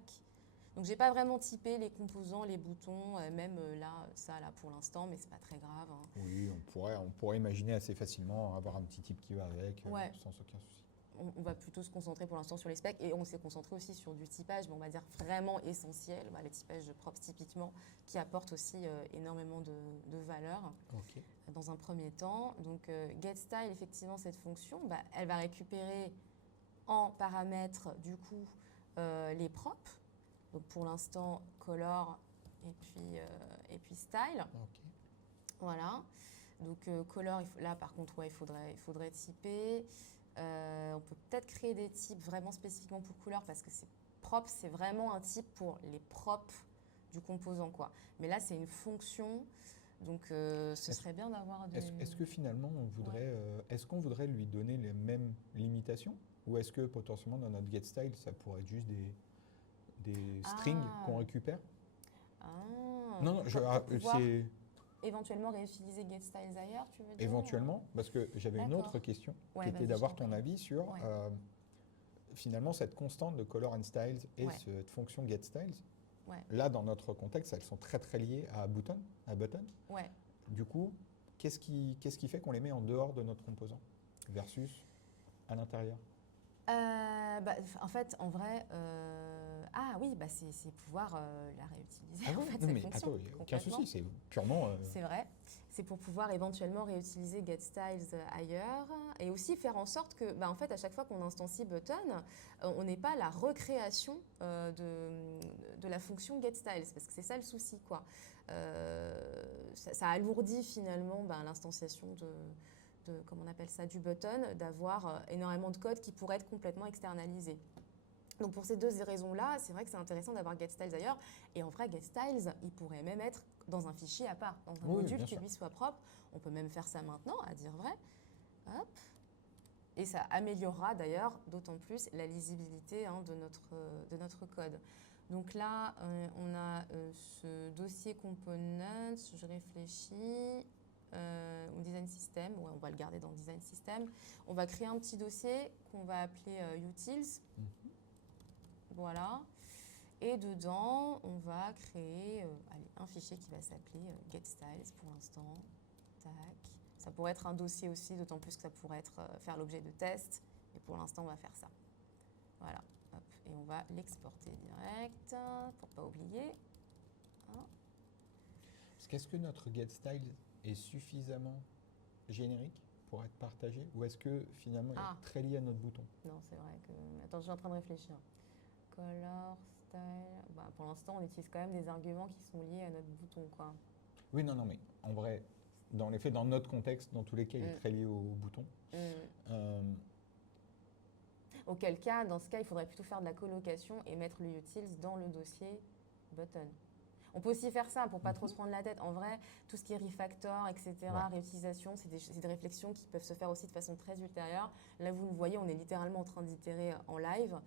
Donc, j'ai pas vraiment typé les composants, les boutons, même ça pour l'instant, mais c'est pas très grave, hein. Oui, on pourrait imaginer assez facilement avoir un petit type qui va avec, sans aucun souci. On va plutôt se concentrer pour l'instant sur les specs et on s'est concentré aussi sur du typage, mais on va dire vraiment essentiel, le typage de props typiquement, qui apporte aussi énormément de valeur dans un premier temps. Donc, getStyle, effectivement, cette fonction, elle va récupérer en paramètres, du coup, les props. Donc pour l'instant, color et puis style. Voilà. Donc color, là par contre, il faudrait typer. On peut peut-être créer des types vraiment spécifiquement pour couleur parce que c'est prop, c'est vraiment un type pour les props du composant, quoi. Mais là, c'est une fonction, donc ce serait bien d'avoir des... Est-ce que finalement, est-ce qu'on voudrait lui donner les mêmes limitations? Ou est-ce que potentiellement, dans notre getStyle, ça pourrait être juste des strings qu'on récupère? Ah, Non, pour pouvoir c'est éventuellement réutiliser getStyles ailleurs, tu veux dire? éventuellement, parce que j'avais une D'accord. autre question Ouais, qui était vas-y, d'avoir je t'en ton prie. avis sur Ouais. finalement cette constante de color and styles et Ouais. cette fonction getStyles. Ouais. Là, dans notre contexte, elles sont très très liées à button. Ouais. Du coup, qu'est-ce qui fait qu'on les met en dehors de notre composant versus à l'intérieur? En fait, en vrai, ah oui, bah c'est pouvoir la réutiliser en oui, fait, non, cette mais fonction. attends, il n'y a aucun complètement. souci, c'est purement. C'est vrai. C'est pour pouvoir éventuellement réutiliser getStyles ailleurs et aussi faire en sorte que, en fait, à chaque fois qu'on instancie button, on n'ait pas la recréation de la fonction getStyles parce que c'est ça le souci, quoi. Ça alourdit finalement l'instanciation comment on appelle ça, du button, d'avoir énormément de code qui pourrait être complètement externalisé. Donc pour ces deux raisons-là, c'est vrai que c'est intéressant d'avoir getStyles ailleurs. Et en vrai, getStyles, il pourrait même être dans un fichier à part, dans un Oui, module bien qui sûr. lui soit propre. On peut même faire ça maintenant, à dire vrai. Hop. Et ça améliorera d'ailleurs d'autant plus la lisibilité de notre code. Donc là, on a ce dossier components, je réfléchis. Ou design system, ouais, on va le garder dans design system. On va créer un petit dossier qu'on va appeler utils. Voilà. Et dedans, on va créer un fichier qui va s'appeler getStyles pour l'instant. Tac. Ça pourrait être un dossier aussi, d'autant plus que ça pourrait faire l'objet de tests. Et pour l'instant, on va faire ça. Voilà. Hop. Et on va l'exporter direct pour ne pas oublier. Hein. Est-ce que notre getStyle est suffisamment générique pour être partagé ou est-ce que finalement il est très lié à notre bouton? Non, c'est vrai que... Attends, je suis en train de réfléchir. Color, style... pour l'instant, on utilise quand même des arguments qui sont liés à notre bouton, quoi. Oui, non, mais en vrai, dans les faits, dans notre contexte, dans tous les cas, il est très lié au bouton. Auquel cas, dans ce cas, il faudrait plutôt faire de la colocation et mettre le utils dans le dossier button. On peut aussi faire ça pour pas trop se prendre la tête. En vrai, tout ce qui est refactor, etc., réutilisation, c'est des réflexions qui peuvent se faire aussi de façon très ultérieure. Là, vous le voyez, on est littéralement en train d'itérer en live.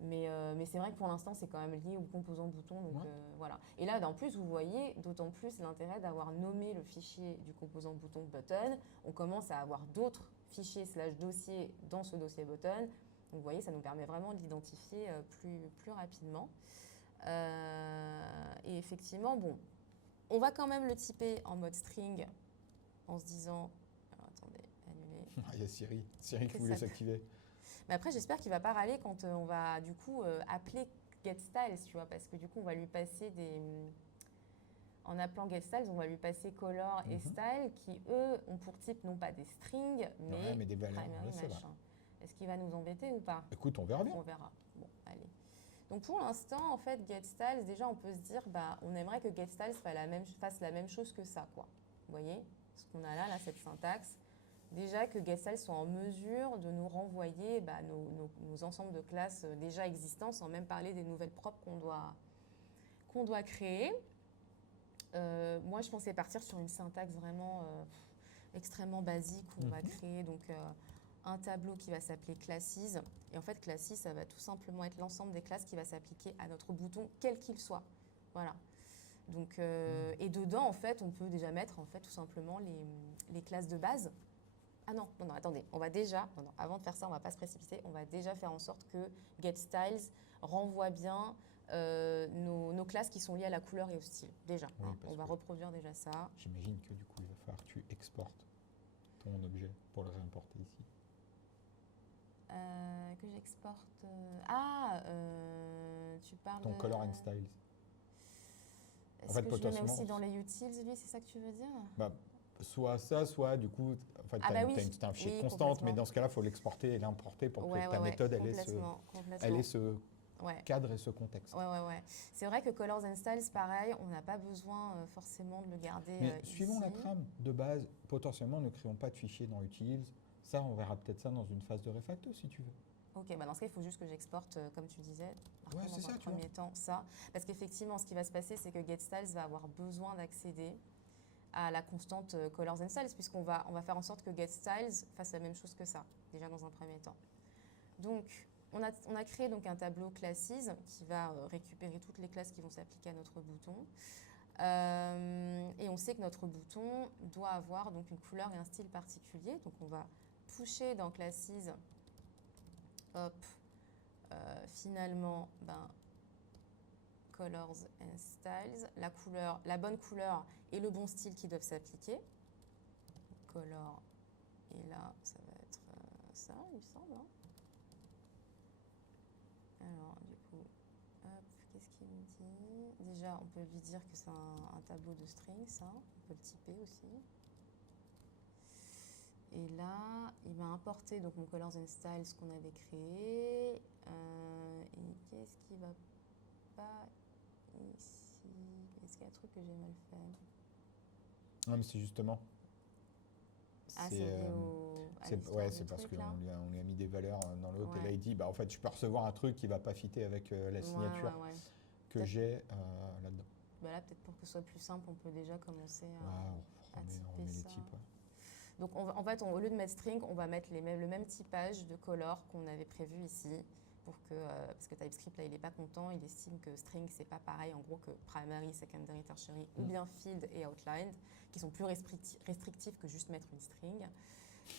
Mais c'est vrai que pour l'instant, c'est quand même lié au composant bouton. Donc, voilà. Et là, en plus, vous voyez d'autant plus l'intérêt d'avoir nommé le fichier du composant bouton button. On commence à avoir d'autres fichiers / dossiers dans ce dossier button. Donc, vous voyez, ça nous permet vraiment de l'identifier plus rapidement. Et effectivement, bon, on va quand même le typer en mode string en se disant... Alors, attendez, annuler. Il y a Siri qui voulait s'activer. Mais après, j'espère qu'il ne va pas râler quand on va du coup appeler getStyles, tu vois, parce que du coup, on va lui passer des... En appelant getStyles, on va lui passer color et style qui, eux, ont pour type non pas des strings, mais des valeurs. primary machin. Est-ce qu'il va nous embêter ou pas? Écoute, on verra bien. On verra. Bon, allez. Donc pour l'instant, en fait, getStyles, déjà, on peut se dire, on aimerait que getStyles fasse la même chose que ça, quoi. Vous voyez ce qu'on a là, cette syntaxe. Déjà que getStyles soit en mesure de nous renvoyer nos ensembles de classes déjà existants, sans même parler des nouvelles propres qu'on doit créer. Moi, je pensais partir sur une syntaxe vraiment extrêmement basique où on va créer donc un tableau qui va s'appeler classes. Et en fait, classes, ça va tout simplement être l'ensemble des classes qui va s'appliquer à notre bouton, quel qu'il soit. Voilà. Donc, et dedans, en fait, on peut déjà mettre en fait tout simplement les classes de base. Ah non, attendez, on va déjà, avant de faire ça, on ne va pas se précipiter, on va déjà faire en sorte que getStyles renvoie bien nos classes qui sont liées à la couleur et au style, déjà. On va reproduire déjà ça. J'imagine que du coup, il va falloir que tu exportes ton objet pour le réimporter ici. Que j'exporte... tu parles ton color and styles. Est-ce que je le mets aussi dans les utils, lui, c'est ça que tu veux dire? Soit ça, soit du coup, en fait, tu as un fichier constante, mais dans ce cas-là, il faut l'exporter et l'importer pour que ta méthode elle ait ce cadre et ce contexte. Ouais. C'est vrai que Colors and Styles, pareil, on n'a pas besoin forcément de le garder mais ici. Suivons la trame de base, potentiellement, ne créons pas de fichier dans Utils, Ça, on verra peut-être ça dans une phase de refacto, si tu veux. Ok, bah dans ce cas, il faut juste que j'exporte, comme tu disais, par Ouais, contre, c'est dans ça, un tu vois. premier temps, ça. Parce qu'effectivement, ce qui va se passer, c'est que GetStyles va avoir besoin d'accéder à la constante Colors and Styles, on va faire en sorte que GetStyles fasse la même chose que ça, déjà dans un premier temps. Donc, on a créé donc un tableau classes qui va récupérer toutes les classes qui vont s'appliquer à notre bouton. Et on sait que notre bouton doit avoir donc une couleur et un style particulier. Donc, on va pusher dans classes, hop, finalement, Colors and Styles, la bonne couleur et le bon style qui doivent s'appliquer. Color, et là, ça va être ça, il me semble. Hein. Alors, du coup, hop, qu'est-ce qu'il nous dit? Déjà, on peut lui dire que c'est un tableau de string, ça. On peut le typer aussi. Et là, il va importer donc mon Colors and Styles qu'on avait créé. Et qu'est-ce qui va pas ici? Est-ce qu'il y a un truc que j'ai mal fait? Non, mais c'est justement. Ah, c'est lié à l'histoire Ouais, du c'est parce truc, qu'on là. lui a mis des valeurs dans l'autre. Et Ouais. là, il dit, en fait, je peux recevoir un truc qui va pas fitter avec la signature Ouais. que Peut-être- j'ai là-dedans. Là, peut-être pour que ce soit plus simple, on peut déjà commencer Ouais, à on typer met les ça. types. Ouais. Donc, en fait, au lieu de mettre string, on va mettre le même typage de color qu'on avait prévu ici. Parce que TypeScript, là, il n'est pas content. Il estime que string, c'est pas pareil, en gros, que primary, secondary, tertiary, ou bien field et outlined, qui sont plus restrictifs que juste mettre une string.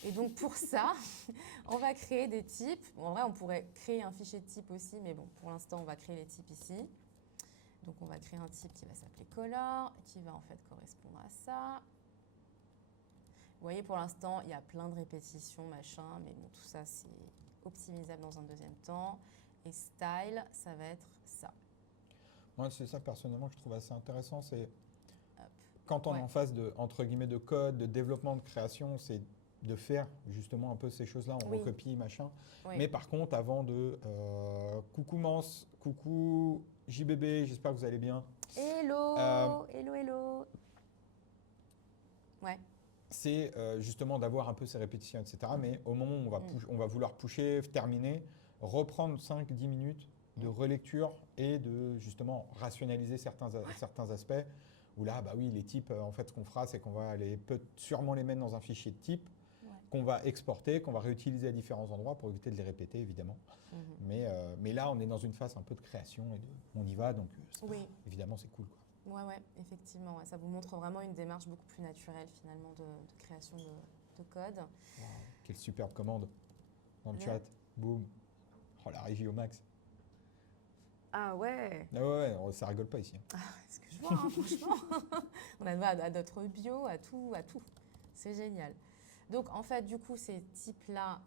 Et donc, pour ça, on va créer des types. Bon, en vrai, on pourrait créer un fichier de type aussi, mais bon, pour l'instant, on va créer les types ici. Donc, on va créer un type qui va s'appeler color, qui va en fait correspondre à ça. Vous voyez, pour l'instant, il y a plein de répétitions, machin, mais bon, tout ça, c'est optimisable dans un deuxième temps. Et style, ça va être ça. Moi, c'est ça, personnellement, que je trouve assez intéressant. C'est Hop. quand on est Ouais. en phase de, entre guillemets, de code, de développement, de création, c'est de faire justement un peu ces choses-là, on Oui. recopie, machin. Oui. Mais par contre, avant de coucou Mance, coucou JBB, j'espère que vous allez bien. Hello, hello. Ouais. C'est justement d'avoir un peu ces répétitions, etc. Mais au moment où on va vouloir pusher, terminer, reprendre 5-10 minutes de relecture et de justement rationaliser certains aspects. Où là, oui, les types, en fait, ce qu'on fera, c'est qu'on va sûrement les mettre dans un fichier de type qu'on va exporter, qu'on va réutiliser à différents endroits pour éviter de les répéter, évidemment. Mais là, on est dans une phase un peu de création et on y va, donc évidemment, c'est cool, quoi. Ouais, effectivement. Ouais. Ça vous montre vraiment une démarche beaucoup plus naturelle, finalement, de création de code. Wow, quelle superbe commande dans le Ouais. chat. Boum. Oh, la régie au max. Ah ouais. Ah ouais, ça rigole pas ici. Ce que je vois, hein, franchement. On a droit à notre bio, à tout. C'est génial. Donc, en fait, du coup, ces types-là,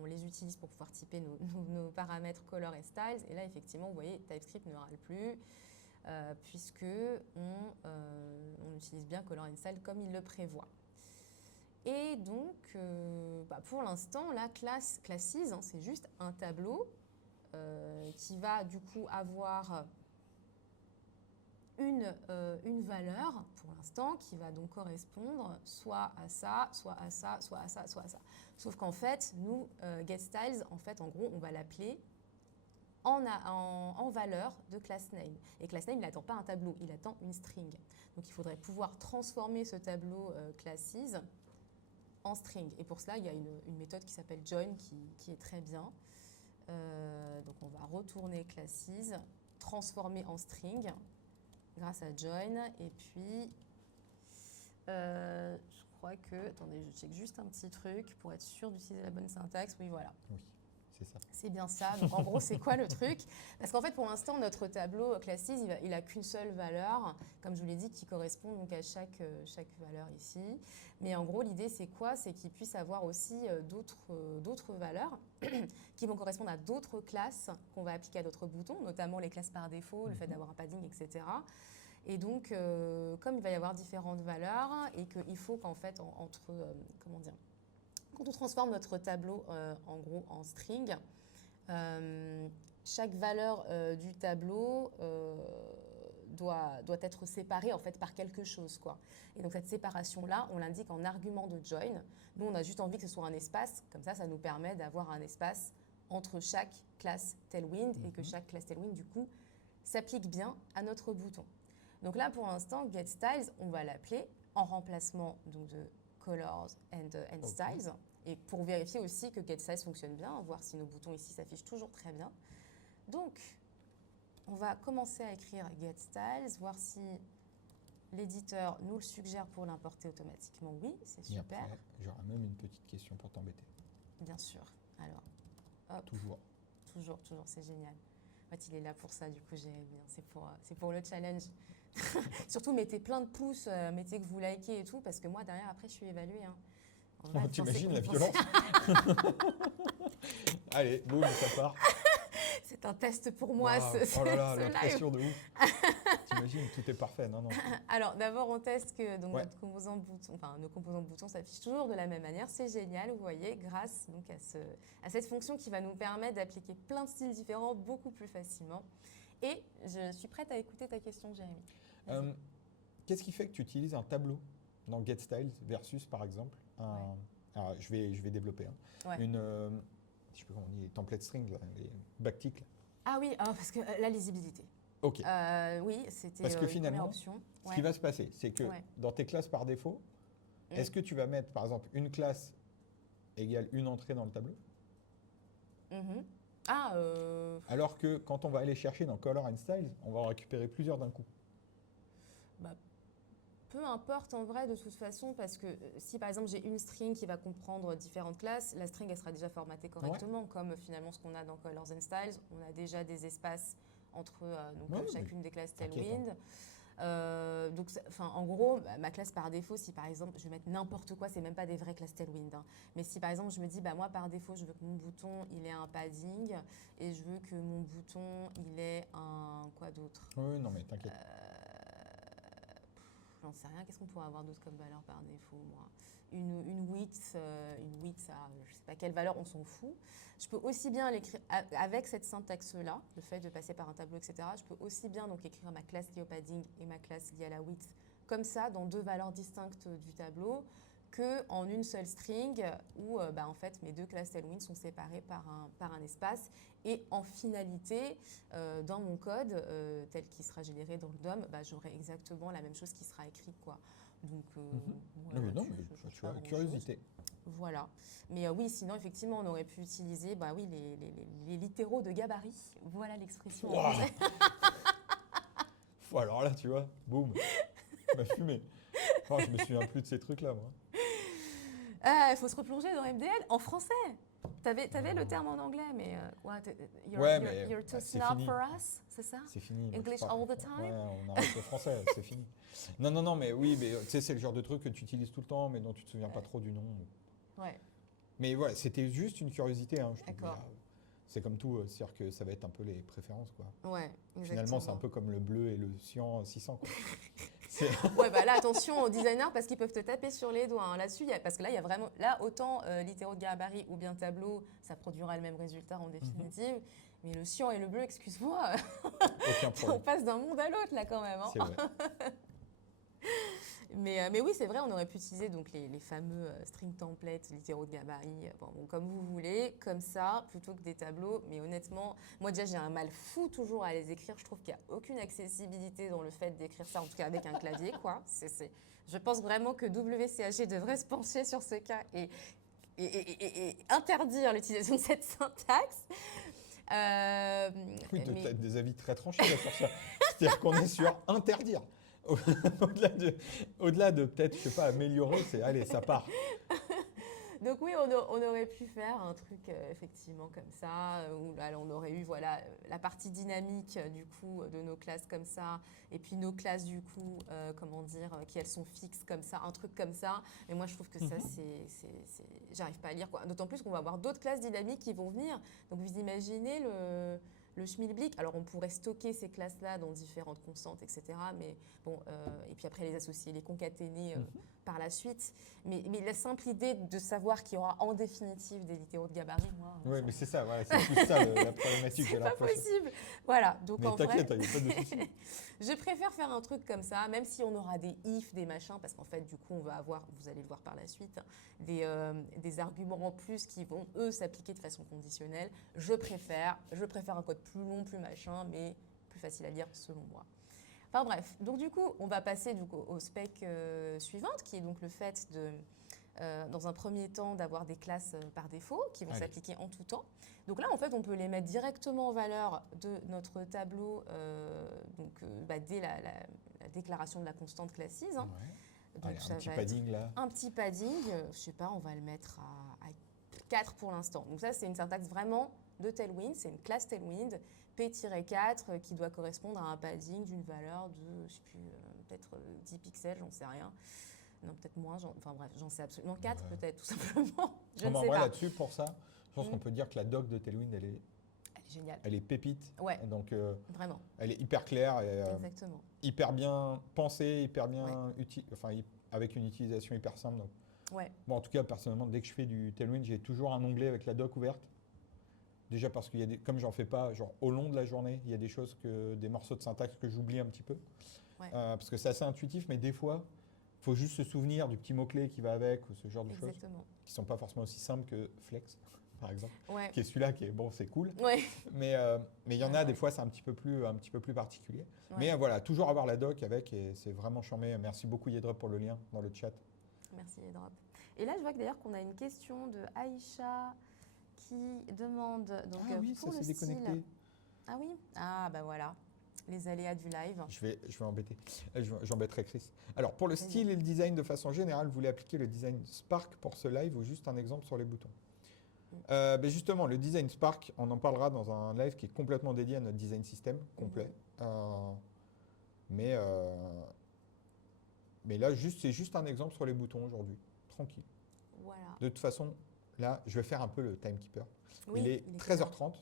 on les utilise pour pouvoir typer nos paramètres color et styles. Et là, effectivement, vous voyez, TypeScript ne râle plus, puisque on utilise bien color and style comme il le prévoit. Et donc, pour l'instant, la classes, hein, c'est juste un tableau qui va du coup avoir une valeur pour l'instant qui va donc correspondre soit à ça, soit à ça, soit à ça, soit à ça. Sauf qu'en fait, nous, getStyles, en fait, en gros, on va l'appeler en valeur de className. Et className, il n'attend pas un tableau, il attend une string. Donc, il faudrait pouvoir transformer ce tableau classes en string. Et pour cela, il y a une méthode qui s'appelle join qui est très bien. Donc, on va retourner classes, transformer en string grâce à join. Et puis, je crois que... Attendez, je check juste un petit truc pour être sûr d'utiliser la bonne syntaxe. Oui, voilà. Oui, c'est ça. C'est bien ça. Donc, en gros, c'est quoi le truc? Parce qu'en fait, pour l'instant, notre tableau classes, il n'a qu'une seule valeur, comme je vous l'ai dit, qui correspond donc à chaque valeur ici. Mais en gros, l'idée, c'est quoi? C'est qu'il puisse avoir aussi d'autres valeurs qui vont correspondre à d'autres classes qu'on va appliquer à d'autres boutons, notamment les classes par défaut, le fait d'avoir un padding, etc. Et donc, comme il va y avoir différentes valeurs et qu'il faut qu'en fait, quand on transforme notre tableau en gros en string, chaque valeur du tableau doit être séparé en fait par quelque chose, quoi. Et donc cette séparation-là, on l'indique en argument de join. Nous, on a juste envie que ce soit un espace. Comme ça nous permet d'avoir un espace entre chaque classe Tailwind et que chaque classe Tailwind, du coup, s'applique bien à notre bouton. Donc là, pour l'instant, getStyles, on va l'appeler en remplacement donc, de colors and styles. Et pour vérifier aussi que getStyles fonctionne bien, voir si nos boutons ici s'affichent toujours très bien. Donc, on va commencer à écrire getStyles, voir si l'éditeur nous le suggère pour l'importer automatiquement. Oui, c'est Et super. après, j'aurai même une petite question pour t'embêter. Bien sûr. Alors, hop, Toujours. toujours, c'est génial. En fait, il est là pour ça, du coup, Jérémy. C'est pour le challenge. Surtout, mettez plein de pouces, mettez que vous likez et tout, parce que moi, derrière, après, je suis évaluée. Hein. T'imagines la violence? Allez, boum, ça part. C'est un test pour moi, Waouh. ce Oh là là, ce la live. pression de ouf. T'imagines, tout est parfait. Non, non. Alors, d'abord, on teste que donc, Ouais. nos composants boutons s'affichent toujours de la même manière. C'est génial, vous voyez, grâce donc, à cette fonction qui va nous permettre d'appliquer plein de styles différents beaucoup plus facilement. Et je suis prête à écouter ta question, Jérémy. Vas-y. Qu'est-ce qui fait que tu utilises un tableau dans getStyles versus, par exemple, un... Alors, je vais développer. Hein. Ouais. Une, je sais pas comment on dit, les template string, là, les backticks. Là. Ah oui, parce que la lisibilité. Ok. Oui, c'était Parce que une finalement, première option. Ce qui va se passer, c'est que Ouais. dans tes classes par défaut, Mm. est-ce que tu vas mettre, par exemple, une classe égale une entrée dans le tableau? Mhm. Ah, Alors que quand on va aller chercher dans Color and Styles, on va en récupérer plusieurs d'un coup. peu importe en vrai de toute façon, parce que si par exemple j'ai une string qui va comprendre différentes classes, la string elle sera déjà formatée correctement, comme finalement ce qu'on a dans Colors and Styles. On a déjà des espaces entre chacune des classes Tailwind. Donc, en gros, ma classe par défaut, si par exemple je vais mettre n'importe quoi, c'est même pas des vraies classes Tailwind. Hein, mais si par exemple je me dis, moi par défaut, je veux que mon bouton il ait un padding et je veux que mon bouton il ait un quoi d'autre. Oui, non mais t'inquiète. J'en sais rien, qu'est-ce qu'on pourrait avoir d'autre comme valeur par défaut, moi? Une width, à je sais pas quelle valeur, on s'en fout. Je peux aussi bien l'écrire avec cette syntaxe-là, le fait de passer par un tableau, etc. Je peux aussi bien donc écrire ma classe liée au padding et ma classe liée à la width comme ça, dans deux valeurs distinctes du tableau, qu'en une seule string où en fait mes deux classes Tailwind sont séparées par un espace. Et en finalité, dans mon code, tel qu'il sera généré dans le DOM, j'aurai exactement la même chose qui sera écrite, quoi. Donc, Non, mais tu vois, curiosité. Voilà. Mais oui, sinon, effectivement, on aurait pu utiliser les littéraux de gabarit. Voilà l'expression. Wow. Alors là, tu vois, boum, m'a fumé. Oh, je me souviens plus de ces trucs-là, moi. Il faut se replonger dans MDN en français. T'avais le terme en anglais, mais you're too c'est snob fini. for us, c'est ça? C'est fini. moi, English je crois. all the time? Ouais, on arrête le français, c'est fini. Non, mais oui, mais tu sais, c'est le genre de truc que tu utilises tout le temps, mais dont tu te souviens pas trop du nom. Ouais. Mais voilà, c'était juste une curiosité. Hein, je te dis, D'accord. c'est comme tout, c'est-à-dire que ça va être un peu les préférences, quoi. Ouais, exactement. Finalement, c'est un peu comme le bleu et le cyan 600, quoi. Ouais, là, attention aux designers parce qu'ils peuvent te taper sur les doigts. Hein. Là-dessus, parce que là, il y a vraiment. Là, autant littéraux de gabarit ou bien tableau, ça produira le même résultat en définitive. Mais le cyan et le bleu, excuse-moi, Aucun on problème. passe d'un monde à l'autre, là, quand même. Hein. C'est vrai. Mais oui, c'est vrai, on aurait pu utiliser donc les fameux string templates, littéraux de gabarit, comme vous voulez, comme ça, plutôt que des tableaux. Mais honnêtement, moi déjà, j'ai un mal fou toujours à les écrire. Je trouve qu'il n'y a aucune accessibilité dans le fait d'écrire ça, en tout cas avec un clavier, quoi. Je pense vraiment que WCAG devrait se pencher sur ce cas et interdire l'utilisation de cette syntaxe. Oui, tu as des avis très tranchés là, sur ça. C'est-à-dire qu'on est sur interdire. Au-delà de peut-être, je sais pas, améliorer, c'est allez, ça part. Donc oui, on aurait pu faire un truc effectivement comme ça, où là, on aurait eu la partie dynamique du coup de nos classes comme ça, et puis nos classes du coup, qui elles sont fixes comme ça, un truc comme ça. Mais moi je trouve que ça, j'arrive pas à lire, quoi. D'autant plus qu'on va avoir d'autres classes dynamiques qui vont venir. Donc vous imaginez le schmilblick. Alors on pourrait stocker ces classes-là dans différentes constantes, etc. Mais bon, et puis après les associer, les concaténer par la suite. Mais la simple idée de savoir qu'il y aura en définitive des littéraux de gabarit, moi, Oui, mais c'est ça, voilà, c'est plus ça la problématique, j'ai c'est pas l'impression. possible. Voilà, donc Mais en vrai, t'inquiète, il n'y a pas de souci. je préfère faire un truc comme ça, même si on aura des ifs, des machins, parce qu'en fait, du coup, on va avoir, vous allez le voir par la suite, des arguments en plus qui vont, eux, s'appliquer de façon conditionnelle. Je préfère un code plus long, plus machin, mais plus facile à lire selon moi. Enfin bref, donc du coup, on va passer du coup, au spec suivante, qui est donc le fait de, dans un premier temps, d'avoir des classes par défaut qui vont Allez. s'appliquer en tout temps. Donc là, en fait, on peut les mettre directement en valeur de notre tableau dès la déclaration de la constante classise. Hein. Ouais. Donc Allez, ça un petit va padding là. être un petit padding, je sais pas, on va le mettre à 4 pour l'instant. Donc ça, c'est une syntaxe vraiment de Tailwind, c'est une classe Tailwind, P-4 qui doit correspondre à un padding d'une valeur de, je sais plus, peut-être 10 pixels, j'en sais rien. Non, peut-être moins, enfin bref, j'en sais absolument 4 Ouais. peut-être, tout simplement. Je Non, ne mais en sais vrai, pas. là-dessus, pour ça, je pense qu'on peut dire que la doc de Tailwind, elle est Elle est géniale, pépite. Ouais. Donc, vraiment, elle est hyper claire, elle est exactement. hyper bien pensée, hyper bien avec une utilisation hyper simple. Donc. Ouais, Bon, en tout cas, personnellement, dès que je fais du Tailwind, j'ai toujours un onglet avec la doc ouverte. Déjà parce qu'il y a comme j'en fais pas, genre au long de la journée, il y a des choses des morceaux de syntaxe que j'oublie un petit peu. Ouais. Parce que c'est assez intuitif, mais des fois, il faut juste se souvenir du petit mot-clé qui va avec ou ce genre de choses exactement. qui sont pas forcément aussi simples que Flex, par exemple. Ouais, Qui est celui-là qui est bon, c'est cool. ouais, Mais il y en a Ouais, des ouais. fois, c'est un petit peu plus particulier. Ouais. Mais voilà, toujours avoir la doc avec et c'est vraiment charmé. Merci beaucoup Yedrop pour le lien dans le chat. merci les drops. Et là, je vois que d'ailleurs qu'on a une question de Aïcha qui demande donc, Ah oui, pour ça le s'est style. déconnecté. Ah oui. Ah bah voilà, les aléas du live. Je vais embêter. J'embêterai Chris. Alors, pour le Vas-y. style et le design de façon générale, vous voulez appliquer le design Spark pour ce live ou juste un exemple sur les boutons Ben justement, le design Spark, on en parlera dans un live qui est complètement dédié à notre design system complet. Mais là, c'est juste un exemple sur les boutons aujourd'hui. Tranquille. Voilà. De toute façon, là, je vais faire un peu le timekeeper. Oui, il est 13h30.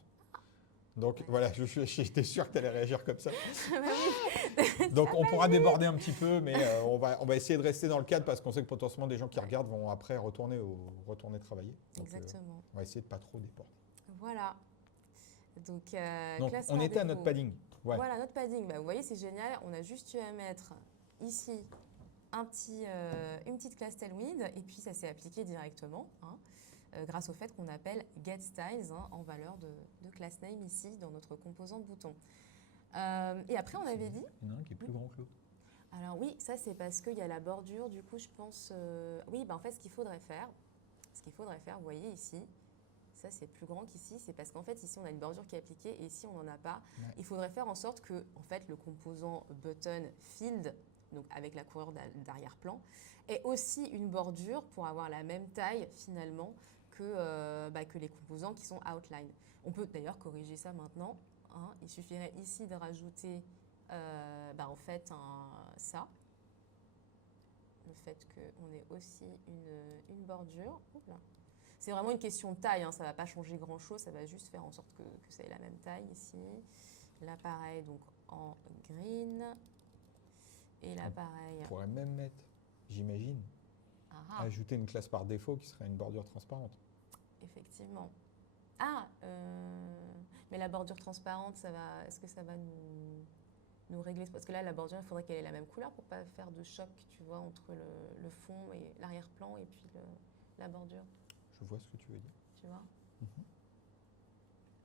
Donc Ouais. voilà, j'étais sûr que tu allais réagir comme ça. Bah oui. Donc on pourra déborder un petit peu, mais on va essayer de rester dans le cadre parce qu'on sait que potentiellement des gens qui regardent vont après retourner travailler. Donc, Exactement. on va essayer de pas trop déborder. Voilà. Donc, Donc classe on par était à défaut. notre padding. Ouais. Voilà, notre padding. Bah, vous voyez, c'est génial. On a juste eu à mettre ici une petite classe Tailwind et puis ça s'est appliqué directement grâce au fait qu'on appelle getStyles en valeur de class name ici dans notre composant bouton. Et après, on avait dit... Il y en a un qui est plus grand que l'autre. Alors oui, ça c'est parce qu'il y a la bordure, du coup je pense... Oui, en fait ce qu'il faudrait faire, vous voyez ici, ça c'est plus grand qu'ici, c'est parce qu'en fait ici on a une bordure qui est appliquée et ici on n'en a pas. Ouais. Il faudrait faire en sorte que en fait, le composant button field, donc avec la couleur d'arrière-plan, ait aussi une bordure pour avoir la même taille finalement que les composants qui sont outline. On peut d'ailleurs corriger ça maintenant. Il suffirait ici de rajouter en fait ça, le fait qu'on ait aussi une bordure. C'est vraiment une question de taille, ça ne va pas changer grand chose, ça va juste faire en sorte que ça ait la même taille ici. Là pareil, donc en green. Et là pareil. On pourrait même mettre, j'imagine, ajouter une classe par défaut qui serait une bordure transparente. Effectivement. Mais la bordure transparente, est-ce que ça va nous régler? Parce que là, la bordure, il faudrait qu'elle ait la même couleur pour ne pas faire de choc, tu vois, entre le fond et l'arrière-plan et puis la bordure. Je vois ce que tu veux dire. Tu vois.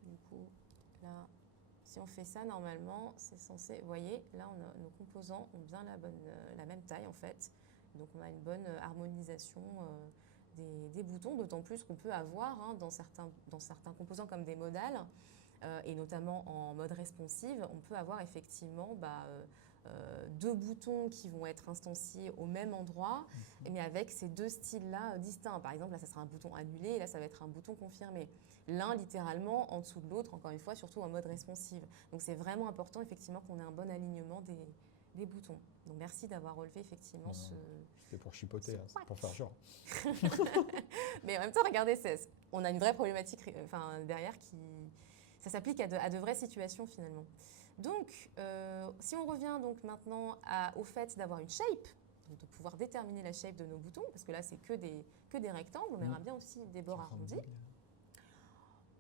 Du coup, là, si on fait ça, normalement, c'est censé... Vous voyez, là, nos composants ont bien la même taille, en fait. Donc, on a une bonne harmonisation des boutons, d'autant plus qu'on peut avoir dans certains composants comme des modales, et notamment en mode responsive, on peut avoir effectivement deux boutons qui vont être instanciés au même endroit, mais avec ces deux styles-là distincts. Par exemple, là, ça sera un bouton annulé, et là, ça va être un bouton confirmé. L'un, littéralement, en dessous de l'autre, encore une fois, surtout en mode responsive. Donc, c'est vraiment important, effectivement, qu'on ait un bon alignement des boutons. Donc, merci d'avoir relevé, effectivement, C'était pour chipoter, c'est pour faire genre. Mais en même temps, regardez, on a une vraie problématique derrière qui... Ça s'applique à de vraies situations, finalement. Donc, si on revient donc maintenant au fait d'avoir une shape donc de pouvoir déterminer la shape de nos boutons, parce que là, c'est que des rectangles. On aimerait bien aussi des bords arrondis.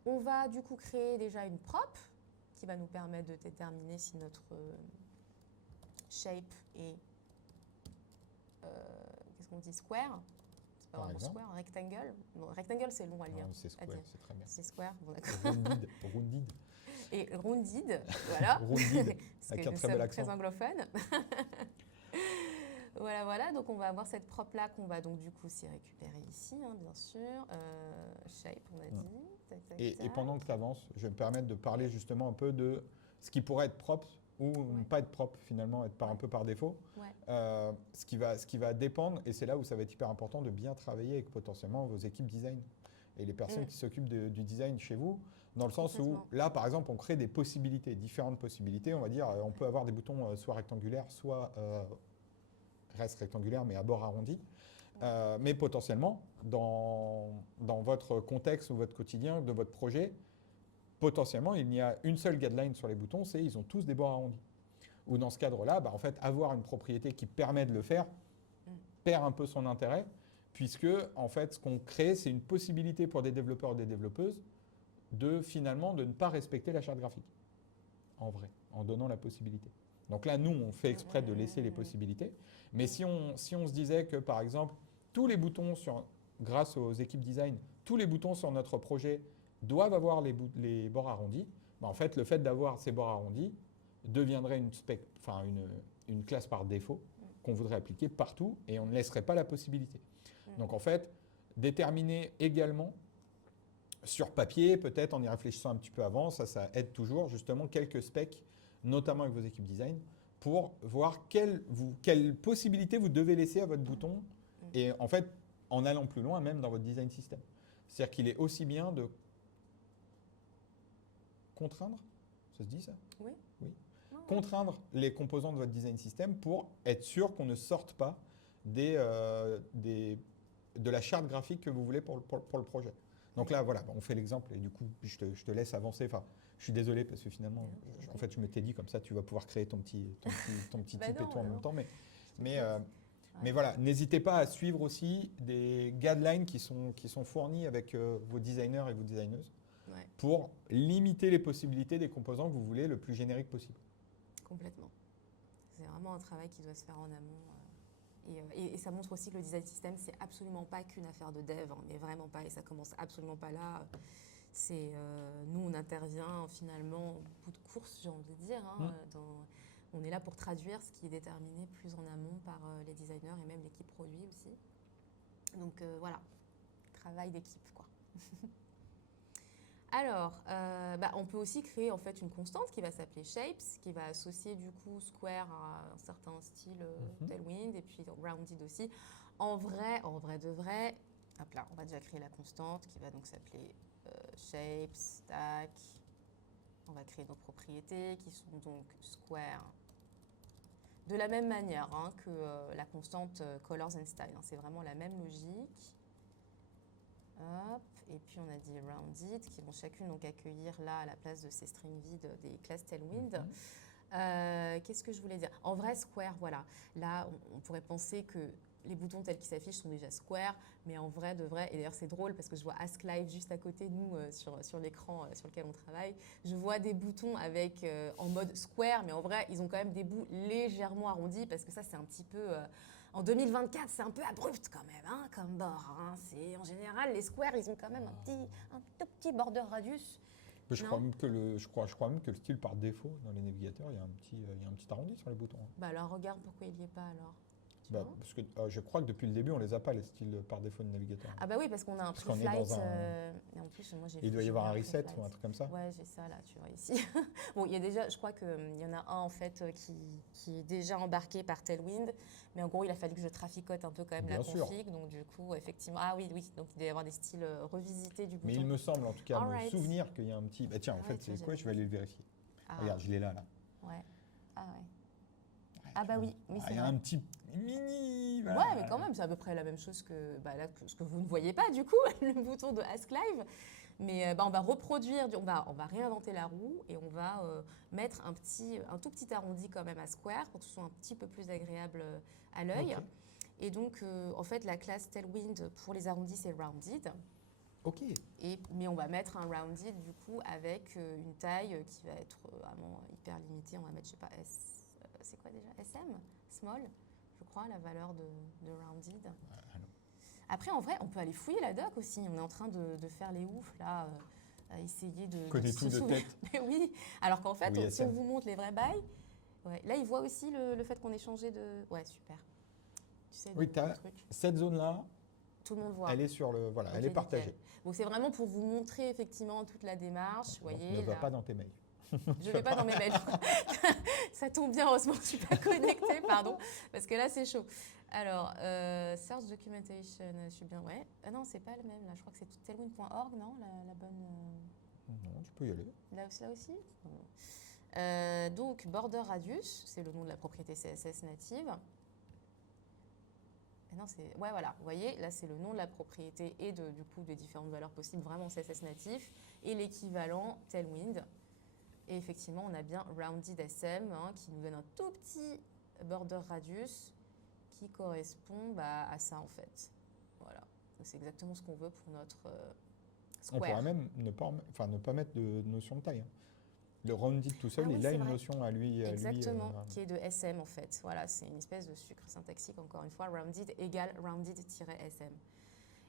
On va du coup créer déjà une prop qui va nous permettre de déterminer si notre shape est, qu'est-ce qu'on dit, square. C'est pas Par vraiment exemple. square, rectangle. Bon, rectangle, c'est long à lire. Non, c'est à square, dire. c'est très bien. C'est square, bon d'accord. Rounded, rounded. Et rounded, voilà. Rounded, Parce avec que un nous très bel sommes accent. très anglophones. Voilà. Donc on va avoir cette prop-là qu'on va donc du coup aussi récupérer ici, hein, bien sûr. Shape, on a dit. Tac, tac, Et tac. pendant que tu avances, je vais me permettre de parler justement un peu de ce qui pourrait être propre ou ne pas être propre finalement, être un peu par défaut. Ouais. Ce qui va dépendre, et c'est là où ça va être hyper important de bien travailler avec potentiellement vos équipes design et les personnes qui s'occupent du design chez vous, dans le sens où là par exemple on crée des possibilités, différentes possibilités, on va dire on peut avoir des boutons soit rectangulaires, soit reste rectangulaire mais à bord arrondi. Mais potentiellement, dans votre contexte ou votre quotidien, de votre projet, potentiellement, il n'y a une seule guideline sur les boutons, c'est ils ont tous des bords arrondis. Ou dans ce cadre-là, en fait, avoir une propriété qui permet de le faire perd un peu son intérêt, puisque en fait, ce qu'on crée, c'est une possibilité pour des développeurs et des développeuses de finalement de ne pas respecter la charte graphique, en vrai, en donnant la possibilité. Donc là, nous, on fait exprès de laisser les possibilités. Mais si on se disait que, par exemple, tous les boutons, grâce aux équipes design, tous les boutons sur notre projet doivent avoir les bords arrondis, en fait, le fait d'avoir ces bords arrondis deviendrait une classe par défaut qu'on voudrait appliquer partout et on ne laisserait pas la possibilité. Donc en fait, déterminer également sur papier, peut-être en y réfléchissant un petit peu avant, ça aide toujours justement quelques specs, notamment avec vos équipes design, pour voir quelles possibilités vous devez laisser à votre bouton et en fait, en allant plus loin même dans votre design system. C'est-à-dire qu'il est aussi bien de contraindre, ça se dit ça ? Oui. Contraindre les composants de votre design system pour être sûr qu'on ne sorte pas de la charte graphique que vous voulez pour le projet. Donc là, voilà, on fait l'exemple et du coup, je te laisse avancer. Enfin, je suis désolé parce que finalement, en fait, je m'étais dit comme ça, tu vas pouvoir créer ton petit type et tout en même temps. Mais voilà, n'hésitez pas à suivre aussi des guidelines qui sont fournis avec vos designers et vos designeuses pour limiter les possibilités des composants que vous voulez le plus générique possible. Complètement. C'est vraiment un travail qui doit se faire en amont. Et ça montre aussi que le design system, c'est absolument pas qu'une affaire de dev, hein, mais vraiment pas. Et ça commence absolument pas là. Nous, on intervient finalement au bout de course, j'ai envie de dire. Hein, on est là pour traduire ce qui est déterminé plus en amont par les designers et même l'équipe produit aussi. Donc voilà, travail d'équipe, quoi. Alors, on peut aussi créer en fait une constante qui va s'appeler shapes, qui va associer du coup square à un certain style tailwind et puis rounded aussi. En vrai de vrai, hop là, on va déjà créer la constante qui va donc s'appeler shapes, tac. On va créer nos propriétés qui sont donc square. De la même manière que la constante colors and style, hein, c'est vraiment la même logique. Hop. Et puis on a dit rounded qui vont chacune donc accueillir là à la place de ces strings vides des classes tailwind. Qu'est-ce que je voulais dire ? En vrai, square, voilà. Là, on pourrait penser que les boutons tels qu'ils s'affichent sont déjà square, mais en vrai, de vrai, et d'ailleurs c'est drôle parce que je vois Ask Live juste à côté de nous sur l'écran sur lequel on travaille. Je vois des boutons avec en mode square, mais en vrai, ils ont quand même des bouts légèrement arrondis parce que ça, c'est un petit peu... En 2024, c'est un peu abrupt quand même, hein, comme bord. Hein. En général, les squares, ils ont quand même un tout petit border radius. Je crois même que le style par défaut dans les navigateurs, il y a un petit arrondi sur les boutons. Bah alors regarde pourquoi il n'y est pas alors. Parce que je crois que depuis le début, on les a pas les styles par défaut de navigateur. Ah bah oui, parce qu'on a un qu'on est pre-flight. dans Et en plus, moi j'ai. Il doit y avoir un reset pre-flight. ou un truc comme ça. Ouais, j'ai ça là, tu vois ici. Bon, il y a déjà, je crois qu'il y en a un en fait qui est déjà embarqué par Tailwind, mais en gros, il a fallu que je traficote un peu quand même Bien la sûr. config, donc du coup, effectivement, ah oui, donc il doit y avoir des styles revisités du bouton. Mais il me semble en tout cas Alright. me souvenir qu'il y a un petit. Bah tiens, en fait, c'est quoi ? Je vais aller le vérifier. Ah. Regarde, je l'ai là. Ouais. Ah ouais. Ah bah oui, c'est il y a vrai. un petit mini. Voilà. Ouais, mais quand même, c'est à peu près la même chose que, là, ce que vous ne voyez pas du coup, le bouton de Ask Live. Mais on va reproduire, on va réinventer la roue et on va mettre un tout petit arrondi quand même à square pour que ce soit un petit peu plus agréable à l'œil. Ok. Et donc, en fait, la classe Tailwind pour les arrondis, c'est rounded. Ok. Mais on va mettre un rounded du coup avec une taille qui va être vraiment hyper limitée. On va mettre, je sais pas, c'est quoi déjà? SM? Small, je crois, la valeur de rounded. Après, en vrai, on peut aller fouiller la doc aussi. On est en train de faire les oufs là, à essayer de Connais se tout de souvenir. tête. Mais oui, alors qu'en fait, Oui, si on SM. vous montre les vrais bails, ouais. Là, il voit aussi le fait qu'on ait changé de... Ouais, super. Tu sais, Oui, le t'as- truc. Cette zone-là, Tout le monde voit. elle est sur le, voilà, Ok, elle est nickel. partagée. Donc, c'est vraiment pour vous montrer effectivement toute la démarche. Vous Donc, voyez, ne va là. pas dans tes mails. Je ne vais pas dans mes mails. Ça tombe bien, heureusement que je ne suis pas connectée, pardon, parce que là, c'est chaud. Alors, Search Documentation, je suis bien, ouais. Ah non, c'est pas le même, là. Je crois que c'est tailwind.org, non, la bonne... Non, tu peux y aller. Là aussi donc, Border Radius, c'est le nom de la propriété CSS native. Et non, c'est... Ouais, voilà. Vous voyez, là, c'est le nom de la propriété et du coup, des différentes valeurs possibles, vraiment CSS natif, et l'équivalent Tailwind. Et effectivement, on a bien Rounded SM qui nous donne un tout petit border radius qui correspond à ça en fait. Voilà, c'est exactement ce qu'on veut pour notre On pourra square. même ne pas mettre de notion de taille. Hein. Le rounded tout seul, Ah oui, il a c'est une vrai. notion à lui. Exactement, qui est de SM en fait. Voilà, c'est une espèce de sucre syntaxique encore une fois. Rounded égale rounded-SM.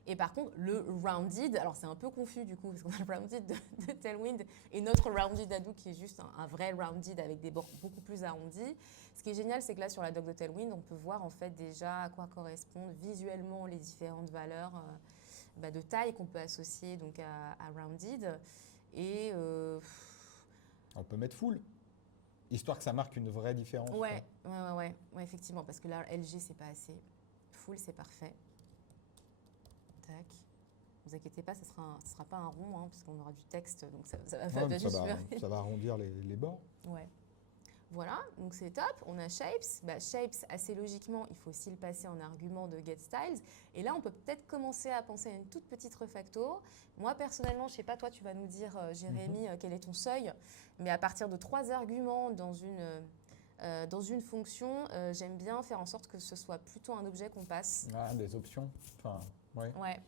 Et par contre, le rounded, alors c'est un peu confus du coup, parce qu'on a le rounded de Tailwind et notre rounded Hadoop qui est juste un vrai rounded avec des bords beaucoup plus arrondis. Ce qui est génial, c'est que là, sur la doc de Tailwind, on peut voir en fait déjà à quoi correspondent visuellement les différentes valeurs de taille qu'on peut associer donc à rounded. Et On peut mettre full, histoire que ça marque une vraie différence. ouais, effectivement, parce que là, LG, c'est pas assez. Full, c'est parfait. Tac. Ne vous inquiétez pas, ce ne sera pas un rond, parce qu'on aura du texte, donc ça Ouais, va juste faire- ça va arrondir les bords. Ouais. Voilà, donc c'est top. On a Shapes. Shapes, assez logiquement, il faut aussi le passer en argument de GetStyles. Et là, on peut peut-être commencer à penser à une toute petite refacto. Moi, personnellement, je ne sais pas, toi, tu vas nous dire, Jérémy, quel est ton seuil. Mais à partir de 3 arguments dans une fonction, j'aime bien faire en sorte que ce soit plutôt un objet qu'on passe. Ah, des options. Enfin, ouais. Ouais.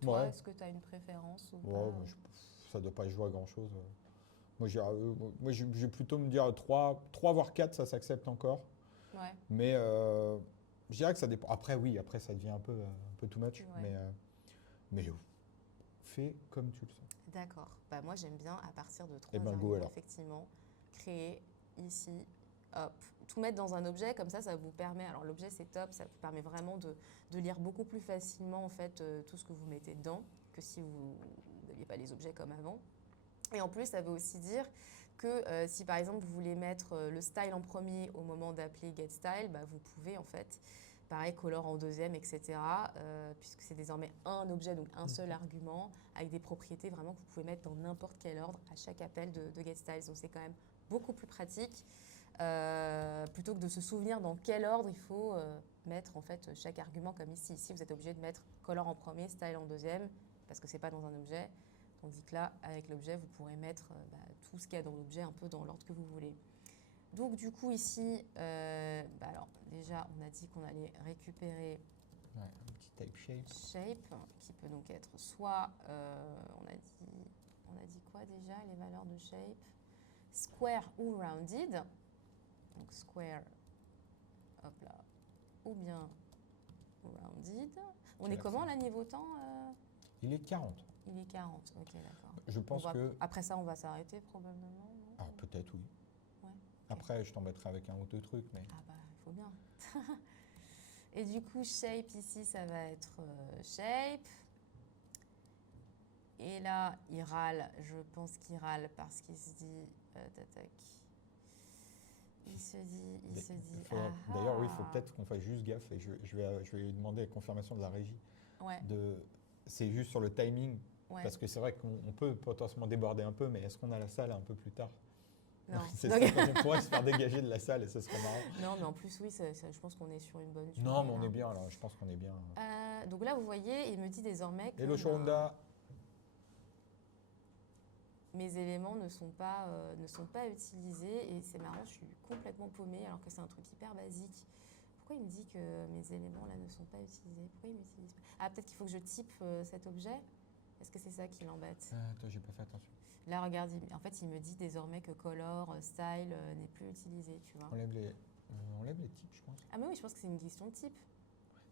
Toi, Ouais. est-ce que tu as une préférence ou Ouais, pas ça ne doit pas jouer à grand-chose. Moi, je vais plutôt me dire 3 voire 4, ça s'accepte encore. Ouais. Mais je dirais que ça dépend. Après, oui, après, ça devient un peu too much. Ouais. Mais fais comme tu le sens. D'accord. Moi, j'aime bien à partir de 3 Eh ben, go, arguments, alors. effectivement, créer ici, hop, tout mettre dans un objet, comme ça vous permet, alors l'objet c'est top, ça vous permet vraiment de lire beaucoup plus facilement en fait tout ce que vous mettez dedans que si vous n'aviez pas les objets comme avant. Et en plus, ça veut aussi dire que si par exemple vous voulez mettre le style en premier au moment d'appeler getStyle, vous pouvez en fait, pareil, color en deuxième, etc. Puisque c'est désormais un objet, donc un seul argument, avec des propriétés vraiment que vous pouvez mettre dans n'importe quel ordre à chaque appel de getStyles. Donc c'est quand même beaucoup plus pratique. Plutôt que de se souvenir dans quel ordre il faut mettre en fait chaque argument comme ici. Ici, vous êtes obligé de mettre color en premier, style en deuxième, parce que ce n'est pas dans un objet. Tandis que là, avec l'objet, vous pourrez mettre tout ce qu'il y a dans l'objet un peu dans l'ordre que vous voulez. Donc du coup ici, alors déjà, on a dit qu'on allait récupérer Ouais, un petit type shape. shape, qui peut donc être soit, on a dit quoi déjà, les valeurs de shape, square ou rounded. Donc square, hop là, ou bien rounded. On est comment là niveau temps Il est 40. Il est 40, ok d'accord. Je pense que... Après ça, on va s'arrêter probablement, non Ah, peut-être, oui. Ouais. Après, je t'embêterai avec un autre truc, mais... Ah il faut bien. Et du coup, shape ici, ça va être shape. Et là, il râle, je pense qu'il râle parce qu'il se dit, tac. Il se dit, D'ailleurs, oui, il faut peut-être qu'on fasse juste gaffe et je vais lui demander la confirmation de la régie. Ouais, C'est juste sur le timing, ouais. parce que c'est vrai qu'on peut potentiellement déborder un peu, mais est-ce qu'on a la salle un peu plus tard? Non. C'est Donc- ça, on pourrait se faire dégager de la salle et ce serait marrant. Non, mais en plus, oui, je pense qu'on est sur une bonne durée. Non, mais on là. est bien, alors je pense qu'on est bien. Donc là, vous voyez, il me dit désormais que... Hello Sharonda. mes éléments ne sont pas utilisés et c'est marrant, je suis complètement paumée alors que c'est un truc hyper basique. Pourquoi il me dit que mes éléments là ne sont pas utilisés? Pourquoi il m'utilise pas? Ah, peut-être qu'il faut que je type cet objet? Est-ce que c'est ça qui l'embête? Attends, j'ai pas fait attention. Là, regarde, en fait, il me dit désormais que color, style n'est plus utilisé, tu vois. Enlève les types, je pense. Ah mais oui, je pense que c'est une question de type.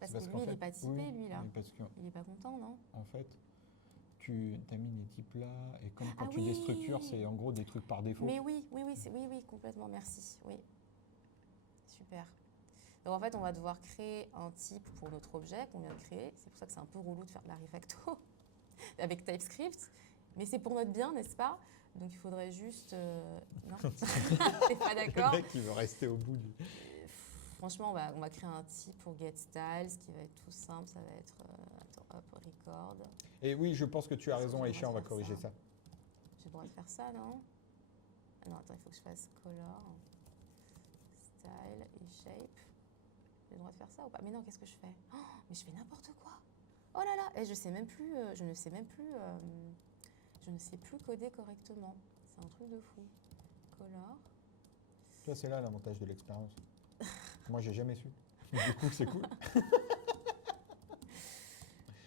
Parce C'est que qu'en lui, il fait- n'est pas typé, oui, lui, là. oui, parce que, Il n'est pas content, non? en fait, tu as mis les types là, et comme quand Ah tu oui. déstructures, c'est en gros des trucs par défaut. Mais oui, complètement, merci. Oui. Super. Donc en fait, on va devoir créer un type pour notre objet qu'on vient de créer. C'est pour ça que c'est un peu relou de faire de la refacto avec TypeScript. Mais c'est pour notre bien, n'est-ce pas? Donc il faudrait juste... Non, t'es pas d'accord? Le mec, il veut rester au bout du... Franchement, on va créer un type pour getStyles, qui va être tout simple. Ça va être... attends, hop, record. Et oui, je pense que tu as Est-ce que raison, j'ai le Aïcha, on droit va de faire corriger ça ça. J'ai le droit de faire ça, non? Ah non, attends, il faut que je fasse color, style et shape. J'ai le droit de faire ça ou pas? Mais non, qu'est-ce que je fais? Oh, mais je fais n'importe quoi. Oh là là, et je sais même plus, je ne sais plus coder correctement. C'est un truc de fou. Color. Toi, c'est là l'avantage de l'expérience. Moi, j'ai jamais su. Du coup, c'est cool.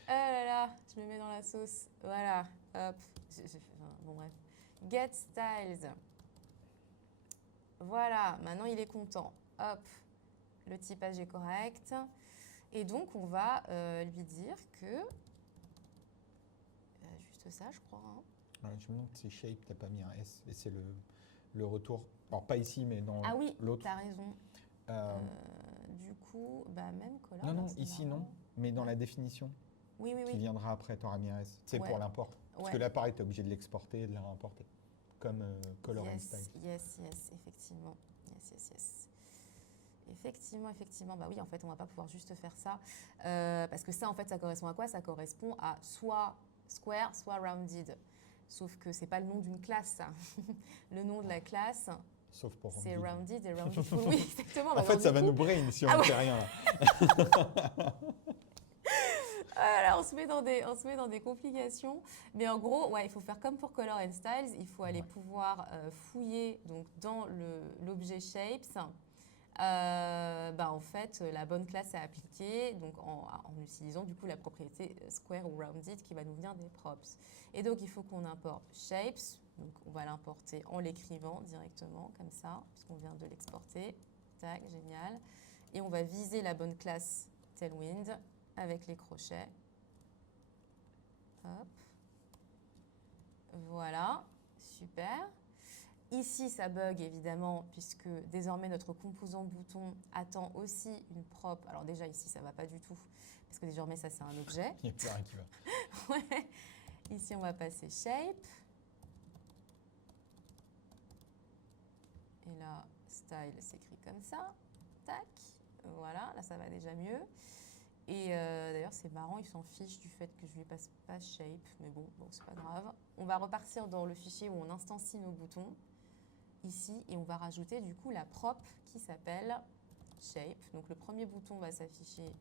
Ah là là, je me mets dans la sauce. Voilà, hop. Enfin, bon bref. Get styles. Voilà, maintenant il est content. Hop, le typage est correct. Et donc on va lui dire que... juste ça, je crois. Hein. Ouais, je me demande si shape, t'as pas mis un S. Et c'est le retour. Alors, pas ici, mais dans Ah oui, l'autre. t'as raison. Euh, Du coup, bah même color. non, là, non, c'est ici, marrant. non. Mais dans la définition Oui, oui, qui oui. viendra après, tu auras mis un S. C'est Ouais. pour l'import. Parce Ouais. que là, pareil, tu es obligé de l'exporter et de la réimporter. Comme Color and Yes, Style. yes, effectivement. Yes. Effectivement. Bah oui, en fait, on va pas pouvoir juste faire ça. Parce que ça, en fait, ça correspond à quoi? Ça correspond à soit square, soit rounded. Sauf que c'est pas le nom d'une classe, ça. Le nom de la classe, Sauf pour c'est Rounded. rounded et roundedful. Oui, exactement. En Bah, fait, alors, ça du va coup, nous brain si on Ah ne ouais. fait rien là. Voilà, on se met dans des complications. Mais en gros, ouais, il faut faire comme pour Color and Styles. Il faut aller Ouais. pouvoir fouiller donc, dans l'objet Shapes. En fait, la bonne classe à appliquer donc en utilisant du coup la propriété square ou rounded qui va nous venir des props. Et donc, il faut qu'on importe Shapes. Donc, on va l'importer en l'écrivant directement, comme ça, puisqu'on vient de l'exporter. Tac, génial. Et on va viser la bonne classe Tailwind avec les crochets. Hop. Voilà, super. Ici, ça bug évidemment, puisque désormais notre composant bouton attend aussi une prop. Alors déjà, ici, ça ne va pas du tout, parce que désormais, ça, c'est un objet. Il n'y a plus rien qui va. Ouais. Ici, on va passer shape. Et là, style s'écrit comme ça. Tac. Voilà, là, ça va déjà mieux. Et d'ailleurs, c'est marrant, il s'en fiche du fait que je lui passe pas shape. Mais bon, c'est pas grave. On va repartir dans le fichier où on instancie nos boutons. Ici, et on va rajouter du coup la prop qui s'appelle shape. Donc, le premier bouton va s'afficher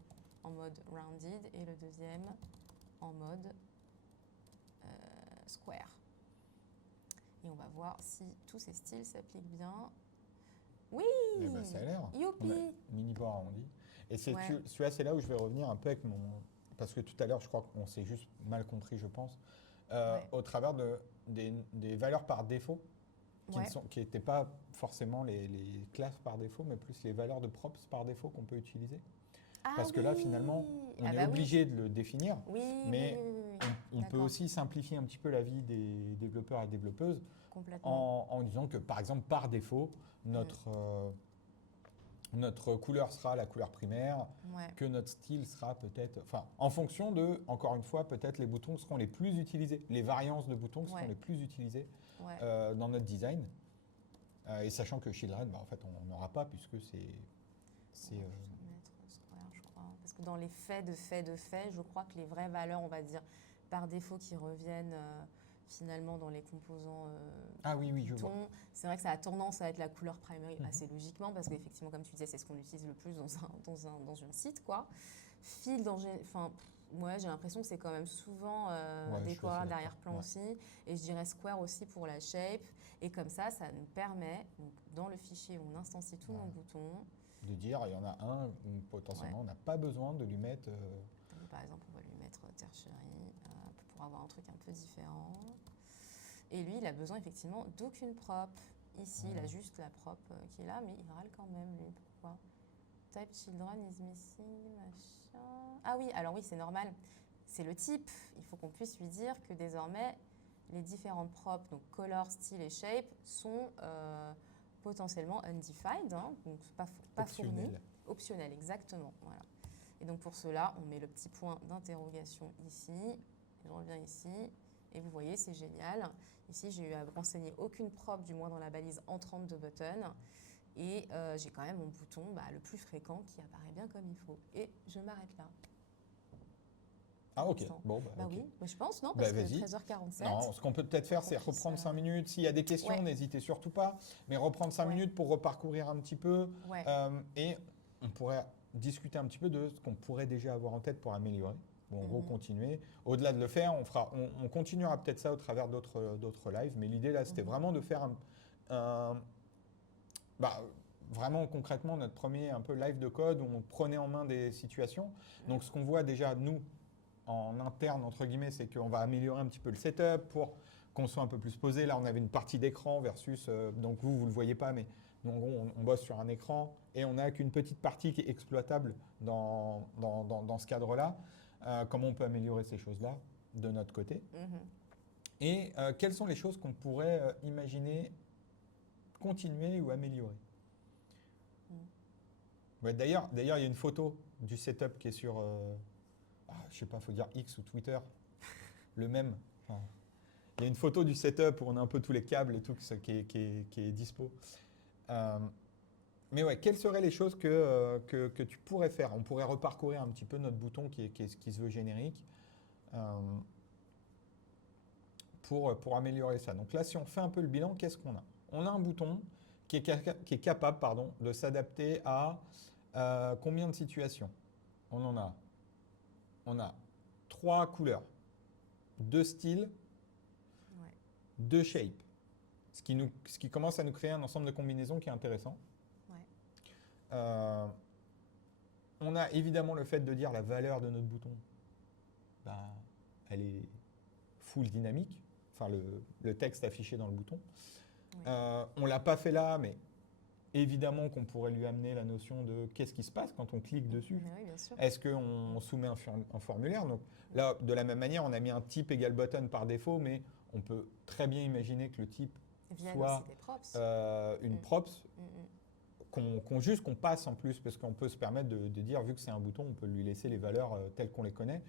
en mode rounded et le deuxième en mode square. Et on va voir si tous ces styles s'appliquent bien. Oui, Eh ben, ça a l'air. Youpi. Mini bord arrondi. Et c'est Ouais. celui-là, c'est là où je vais revenir un peu avec mon... Parce que tout à l'heure, je crois qu'on s'est juste mal compris, je pense. Ouais. Au travers des valeurs par défaut, Ouais. qui n'étaient pas forcément les classes par défaut, mais plus les valeurs de props par défaut qu'on peut utiliser. Ah Parce que là, oui. finalement, on Ah est bah oui. obligé de le définir. Oui, mais oui. On peut D'accord. aussi simplifier un petit peu la vie des développeurs et développeuses Complètement. en disant que, par exemple, par défaut, notre couleur sera la couleur primaire, Ouais. que notre style sera peut-être... Enfin, en fonction de, encore une fois, peut-être les boutons seront les plus utilisés, les variances de boutons seront Ouais. les plus utilisées Ouais. dans notre design. Et sachant que Children, en fait, on n'aura pas puisque c'est... On va plutôt mettre square, je crois. Parce que dans les faits, je crois que les vraies valeurs, on va dire, par défaut, qui reviennent finalement dans les composants Ah oui, je vois. boutons, c'est vrai que ça a tendance à être la couleur primary Mhm. assez logiquement, parce qu'effectivement, comme tu disais, c'est ce qu'on utilise le plus dans un site, quoi. Field, enfin, Ouais, j'ai l'impression que c'est quand même souvent Ouais, je des suis colores assez d'arrière-plan d'accord. aussi. Et je dirais square aussi pour la shape. Et comme ça nous permet, donc, dans le fichier où on instancie tous nos Ouais. boutons, De dire, il y en a un où potentiellement on n'a pas besoin de lui mettre. par exemple, on va lui mettre tertiary pour avoir un truc un peu différent. Et lui, il a besoin effectivement d'aucune prop. Ici, il a Ouais. juste la prop qui est là, mais il râle quand même, lui. Pourquoi? Type children is missing, machin. Ah oui, alors oui, c'est normal. C'est le type. Il faut qu'on puisse lui dire que désormais, les différentes props, donc color, style et shape, sont potentiellement undefined, hein, donc pas fournis. Optionnel. Optionnel, exactement. Voilà. Et donc pour cela, on met le petit point d'interrogation ici. Je reviens ici. Et vous voyez, c'est génial. Ici, j'ai eu à renseigner aucune prop, du moins dans la balise entrante de button. Et j'ai quand même mon bouton le plus fréquent qui apparaît bien comme il faut. Et je m'arrête là. Ah, ok. L'instant. Bon, Bah ok. oui, moi, je pense, non? Bah, Parce que vas-y. 13h47. Non, ce qu'on peut peut-être faire, c'est Qu'on puisse, reprendre 5 minutes. S'il y a des questions, Ouais. n'hésitez surtout pas. Mais reprendre 5 Ouais. minutes pour reparcourir un petit peu. Ouais. Et on pourrait discuter un petit peu de ce qu'on pourrait déjà avoir en tête pour améliorer. Ou en gros, Mhm. continuer. Au-delà de le faire, on continuera peut-être ça au travers d'autres lives. Mais l'idée là, c'était Mhm. vraiment de faire vraiment concrètement notre premier un peu live de code où on prenait en main des situations. Donc ce qu'on voit déjà, nous, en interne, entre guillemets, c'est qu'on va améliorer un petit peu le setup pour qu'on soit un peu plus posé. Là, on avait une partie d'écran versus, donc vous ne le voyez pas, mais nous, en gros, on bosse sur un écran et on n'a qu'une petite partie qui est exploitable dans ce cadre-là. Comment on peut améliorer ces choses-là de notre côté. Mhm. Et quelles sont les choses qu'on pourrait imaginer continuer ou améliorer. Ouais, d'ailleurs, il y a une photo du setup qui est sur, je sais pas, faut dire X ou Twitter, le même. Enfin, il y a une photo du setup où on a un peu tous les câbles et tout qui est dispo. Mais ouais, quelles seraient les choses que tu pourrais faire? On pourrait reparcourir un petit peu notre bouton qui se veut générique pour améliorer ça. Donc là, si on fait un peu le bilan, qu'est-ce qu'on a? On a un bouton qui est capable de s'adapter à combien de situations? On a 3 couleurs, 2 styles, Ouais. 2 shapes. Ce qui commence à nous créer un ensemble de combinaisons qui est intéressant. Ouais. On a évidemment le fait de dire la valeur de notre bouton. Elle est full dynamique, enfin le texte affiché dans le bouton. Ouais. On ne l'a pas fait là, mais évidemment qu'on pourrait lui amener la notion de qu'est-ce qui se passe quand on clique dessus. Mais oui, bien sûr. Est-ce qu'on soumet un formulaire? Donc là, de la même manière, on a mis un type égal button par défaut, mais on peut très bien imaginer que le type Viennent soit aussi des props. une props Mm. qu'on passe en plus, parce qu'on peut se permettre de dire, vu que c'est un bouton, on peut lui laisser les valeurs telles qu'on les connaît,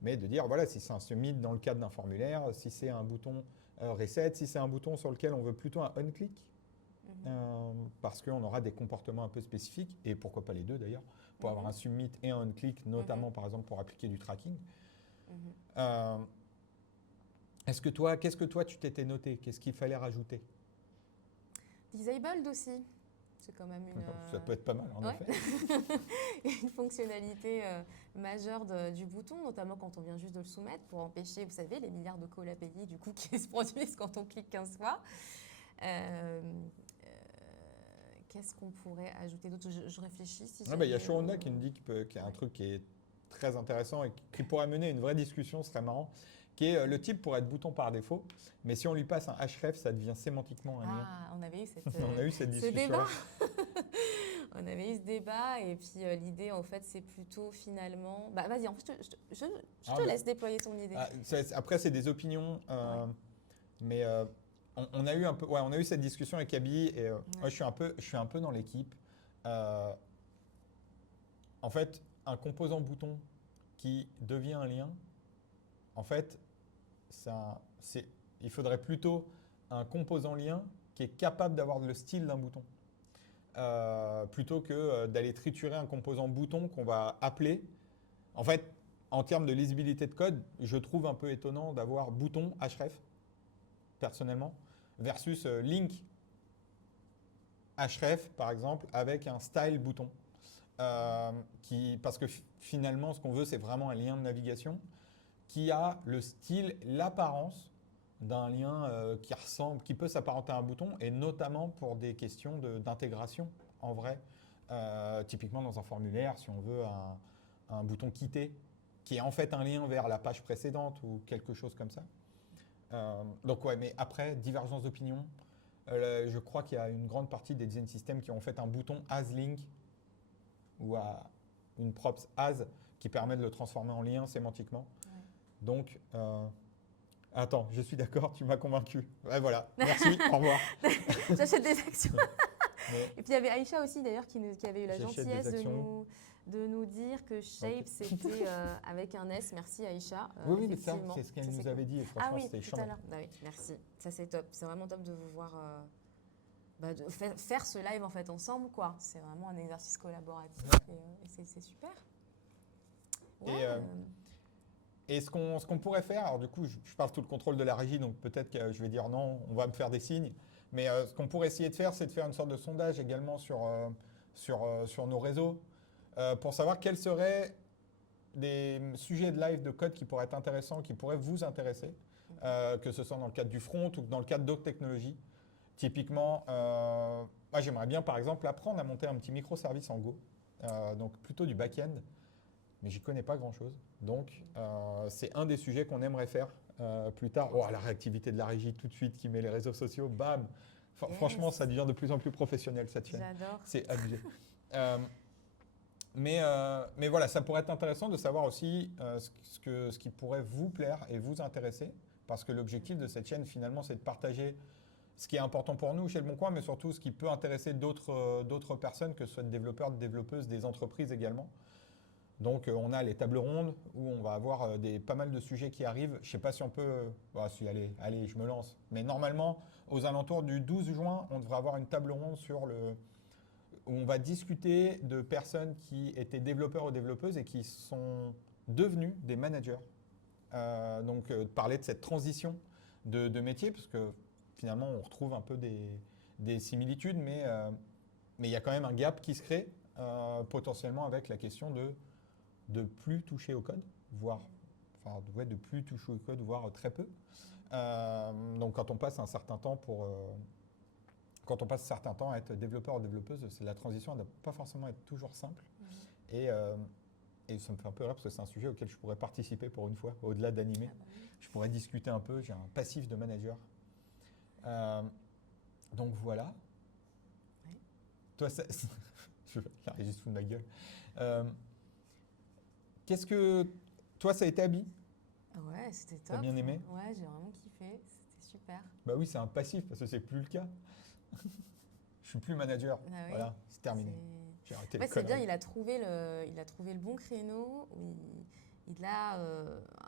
mais de dire, voilà, si c'est un submit dans le cadre d'un formulaire, si c'est un bouton reset, si c'est un bouton sur lequel on veut plutôt un on-click, parce qu'on aura des comportements un peu spécifiques, et pourquoi pas les deux d'ailleurs, pour avoir un submit et un on-click, notamment par exemple pour appliquer du tracking. Qu'est-ce que toi tu t'étais noté? Qu'est-ce qu'il fallait rajouter? Disabled aussi. C'est quand même Ça peut être pas mal en effet. une fonctionnalité majeure du bouton, notamment quand on vient juste de le soumettre pour empêcher, vous savez, les milliards de calls API du coup qui se produisent quand on clique 15 fois. Qu'est-ce qu'on pourrait ajouter d'autre? Je réfléchis. Si Il y a Sharonda qui nous dit qu'il y a un truc qui est très intéressant et qui pourrait mener une vraie discussion, ce serait marrant, qui est le type pour être bouton par défaut, mais si on lui passe un href, ça devient sémantiquement un lien. Ah, on avait eu On a eu cette ce discussion. débat. On avait eu ce débat et puis l'idée en fait c'est plutôt finalement... Bah vas-y, en fait je te laisse déployer ton idée. Après c'est des opinions, mais on a eu un peu, on a eu cette discussion avec Abby et moi, je suis un peu dans l'équipe. En fait, un composant bouton qui devient un lien, en fait, il faudrait plutôt un composant lien qui est capable d'avoir le style d'un bouton. Plutôt que d'aller triturer un composant bouton qu'on va appeler. En fait, en termes de lisibilité de code, je trouve un peu étonnant d'avoir bouton href, personnellement, versus link href, par exemple, avec un style bouton. parce que finalement, ce qu'on veut, c'est vraiment un lien de navigation qui a le style, l'apparence d'un lien qui peut s'apparenter à un bouton, et notamment pour des questions d'intégration en vrai. Typiquement dans un formulaire, si on veut un bouton quitter, qui est en fait un lien vers la page précédente ou quelque chose comme ça. Donc ouais, mais après, divergence d'opinion. Je crois qu'il y a une grande partie des design systems qui ont en fait un bouton as link ou une props as qui permet de le transformer en lien sémantiquement. Ouais. Donc, attends, je suis d'accord, tu m'as convaincu. Ouais, voilà, merci, au revoir. J'achète des actions. Mais- Et puis il y avait Aïcha aussi d'ailleurs qui avait eu la J'achète des gentillesse actions. de nous dire que Shape c'était avec un S. Merci Aïcha. oui, oui, mais ça, Effectivement. c'est ce qu'elle Ça, nous c'est avait cool. dit et Ah franchement, oui, c'était tout à chiant. l'heure. Ah oui, merci. Ça c'est top. C'est vraiment top de vous voir de faire ce live en fait ensemble quoi. C'est vraiment un exercice collaboratif et c'est super. Ouais, Et ce qu'on pourrait faire, alors du coup, je parle sous le contrôle de la régie, donc peut-être que je vais dire non, on va me faire des signes. Mais ce qu'on pourrait essayer de faire, c'est de faire une sorte de sondage également sur nos réseaux pour savoir quels seraient des sujets de live de code qui pourraient être intéressants, qui pourraient vous intéresser, que ce soit dans le cadre du front ou dans le cadre d'autres technologies. Typiquement, moi j'aimerais bien par exemple apprendre à monter un petit microservice en Go, donc plutôt du back-end, mais j'y connais pas grand-chose. Donc c'est un des sujets qu'on aimerait faire plus tard. Oh, la réactivité de la régie tout de suite qui met les réseaux sociaux, bam. Yes. Franchement, ça devient de plus en plus professionnel cette chaîne. j'adore. C'est abusé. Mais voilà, ça pourrait être intéressant de savoir aussi ce qui pourrait vous plaire et vous intéresser, parce que l'objectif de cette chaîne, finalement, c'est de partager ce qui est important pour nous chez Le Bon Coin, mais surtout ce qui peut intéresser d'autres personnes, que ce soit des développeurs, des développeuses, des entreprises également. Donc, on a les tables rondes où on va avoir pas mal de sujets qui arrivent. Je ne sais pas si on peut... allez, je me lance. Mais normalement, aux alentours du 12 juin, on devrait avoir une table ronde où on va discuter de personnes qui étaient développeurs ou développeuses et qui sont devenus des managers. Donc, parler de cette transition de métier, parce que finalement, on retrouve un peu des similitudes, mais il y a quand même un gap qui se crée potentiellement avec la question de plus toucher au code, de plus toucher au code, voire très peu. Donc, quand on passe un certain temps à être développeur ou développeuse, la transition ne doit pas forcément être toujours simple. Et ça me fait un peu rire parce que c'est un sujet auquel je pourrais participer pour une fois, au-delà d'animer. Ah bah oui. Je pourrais discuter un peu, j'ai un passif de manager. Donc voilà. Ouais. Toi, la régie se fout de ma gueule. Qu'est-ce que... Toi, ça a été Abby? Ouais, c'était top. T'as bien aimé? Ouais, j'ai vraiment kiffé. C'était super. Bah oui, c'est un passif parce que c'est plus le cas. Je suis plus manager. Ah oui, Voilà, c'est terminé. C'est- J'ai arrêté Ouais, les c'est bien, conneries. il a trouvé le bon créneau. Où il a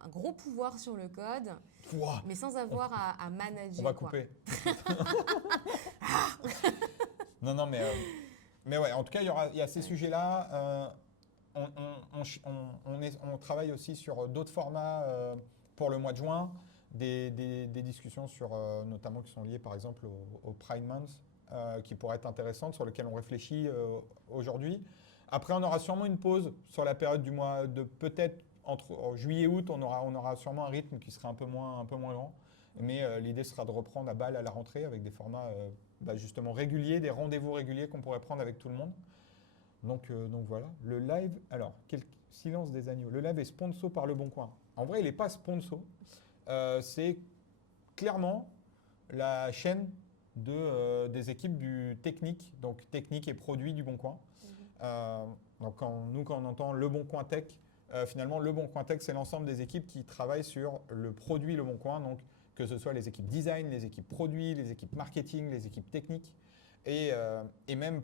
un gros pouvoir sur le code, Ouah, mais sans avoir à manager. on va quoi. couper. Non, mais ouais, en tout cas, il y a ces sujets-là. On travaille aussi sur d'autres formats pour le mois de juin, des discussions notamment qui sont liées par exemple au Pride Month, qui pourraient être intéressantes, sur lesquelles on réfléchit aujourd'hui. Après, on aura sûrement une pause sur la période du mois de peut-être entre juillet et août, on aura sûrement un rythme qui sera un peu moins grand. Mais l'idée sera de reprendre à balle à la rentrée avec des formats justement réguliers, des rendez-vous réguliers qu'on pourrait prendre avec tout le monde. Donc voilà, le live, alors, quel silence des agneaux. Le live est sponsor par Le Bon Coin. En vrai, il n'est pas sponsor. C'est clairement la chaîne des équipes du technique, donc technique et produit du Bon Coin. Donc quand on entend Le Bon Coin Tech, finalement, Le Bon Coin Tech, c'est l'ensemble des équipes qui travaillent sur le produit Le Bon Coin, donc que ce soit les équipes design, les équipes produits, les équipes marketing, les équipes techniques, et même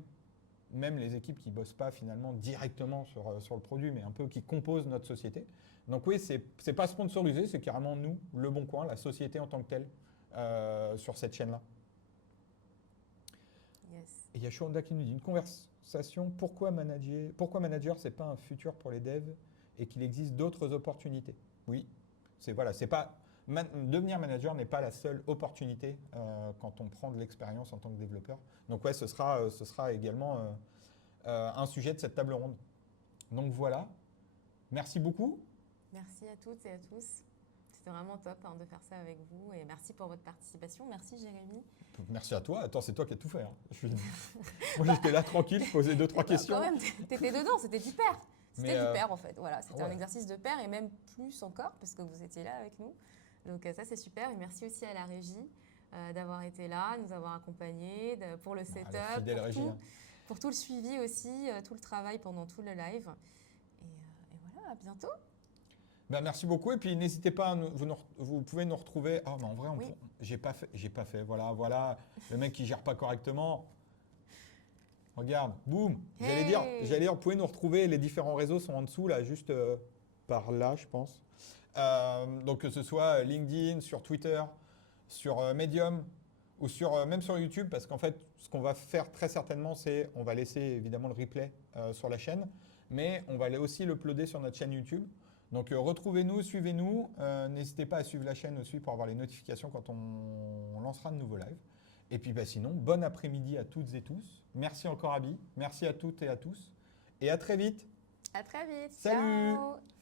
les équipes qui ne bossent pas finalement directement sur le produit, mais un peu qui composent notre société. Donc oui, c'est pas sponsorisé, c'est carrément nous, Le Bon Coin, la société en tant que telle, sur cette chaîne-là. Yes. Et il y a Shonda qui nous dit une conversation, pourquoi manager, c'est pas un futur pour les devs et qu'il existe d'autres opportunités. Oui, c'est pas... devenir manager n'est pas la seule opportunité quand on prend de l'expérience en tant que développeur. Donc ouais, ce sera également un sujet de cette table ronde. Donc voilà. Merci beaucoup. Merci à toutes et à tous. C'était vraiment top de faire ça avec vous et merci pour votre participation. Merci Jérémy. Merci à toi. Attends, c'est toi qui as tout fait. Hein. Moi, j'étais là tranquille, je posais 2-3 questions. Quand même, t'étais dedans, c'était du pair. C'était Mais, du pair en fait. Voilà, c'était ouais. un exercice de pair et même plus encore parce que vous étiez là avec nous. Donc ça c'est super et merci aussi à la régie d'avoir été là, nous avoir accompagnés pour le setup, la fidèle régie, hein. pour tout le suivi aussi, tout le travail pendant tout le live. Et voilà, à bientôt. Ben, merci beaucoup et puis n'hésitez pas, vous pouvez nous retrouver. Ah mais en vrai, Oui. j'ai pas fait. Voilà, le mec qui gère pas correctement. Regarde, boum. J'allais dire, vous pouvez nous retrouver. Les différents réseaux sont en dessous là, juste par là, je pense. Donc que ce soit LinkedIn, sur Twitter, sur Medium ou même sur YouTube, parce qu'en fait, ce qu'on va faire très certainement, c'est on va laisser évidemment le replay sur la chaîne, mais on va aussi l'uploader sur notre chaîne YouTube. Donc retrouvez-nous, suivez-nous. N'hésitez pas à suivre la chaîne aussi pour avoir les notifications quand on lancera de nouveaux lives. Et puis sinon, bon après-midi à toutes et tous. Merci encore Abby. Merci à toutes et à tous. Et à très vite. À très vite. Salut. Ciao.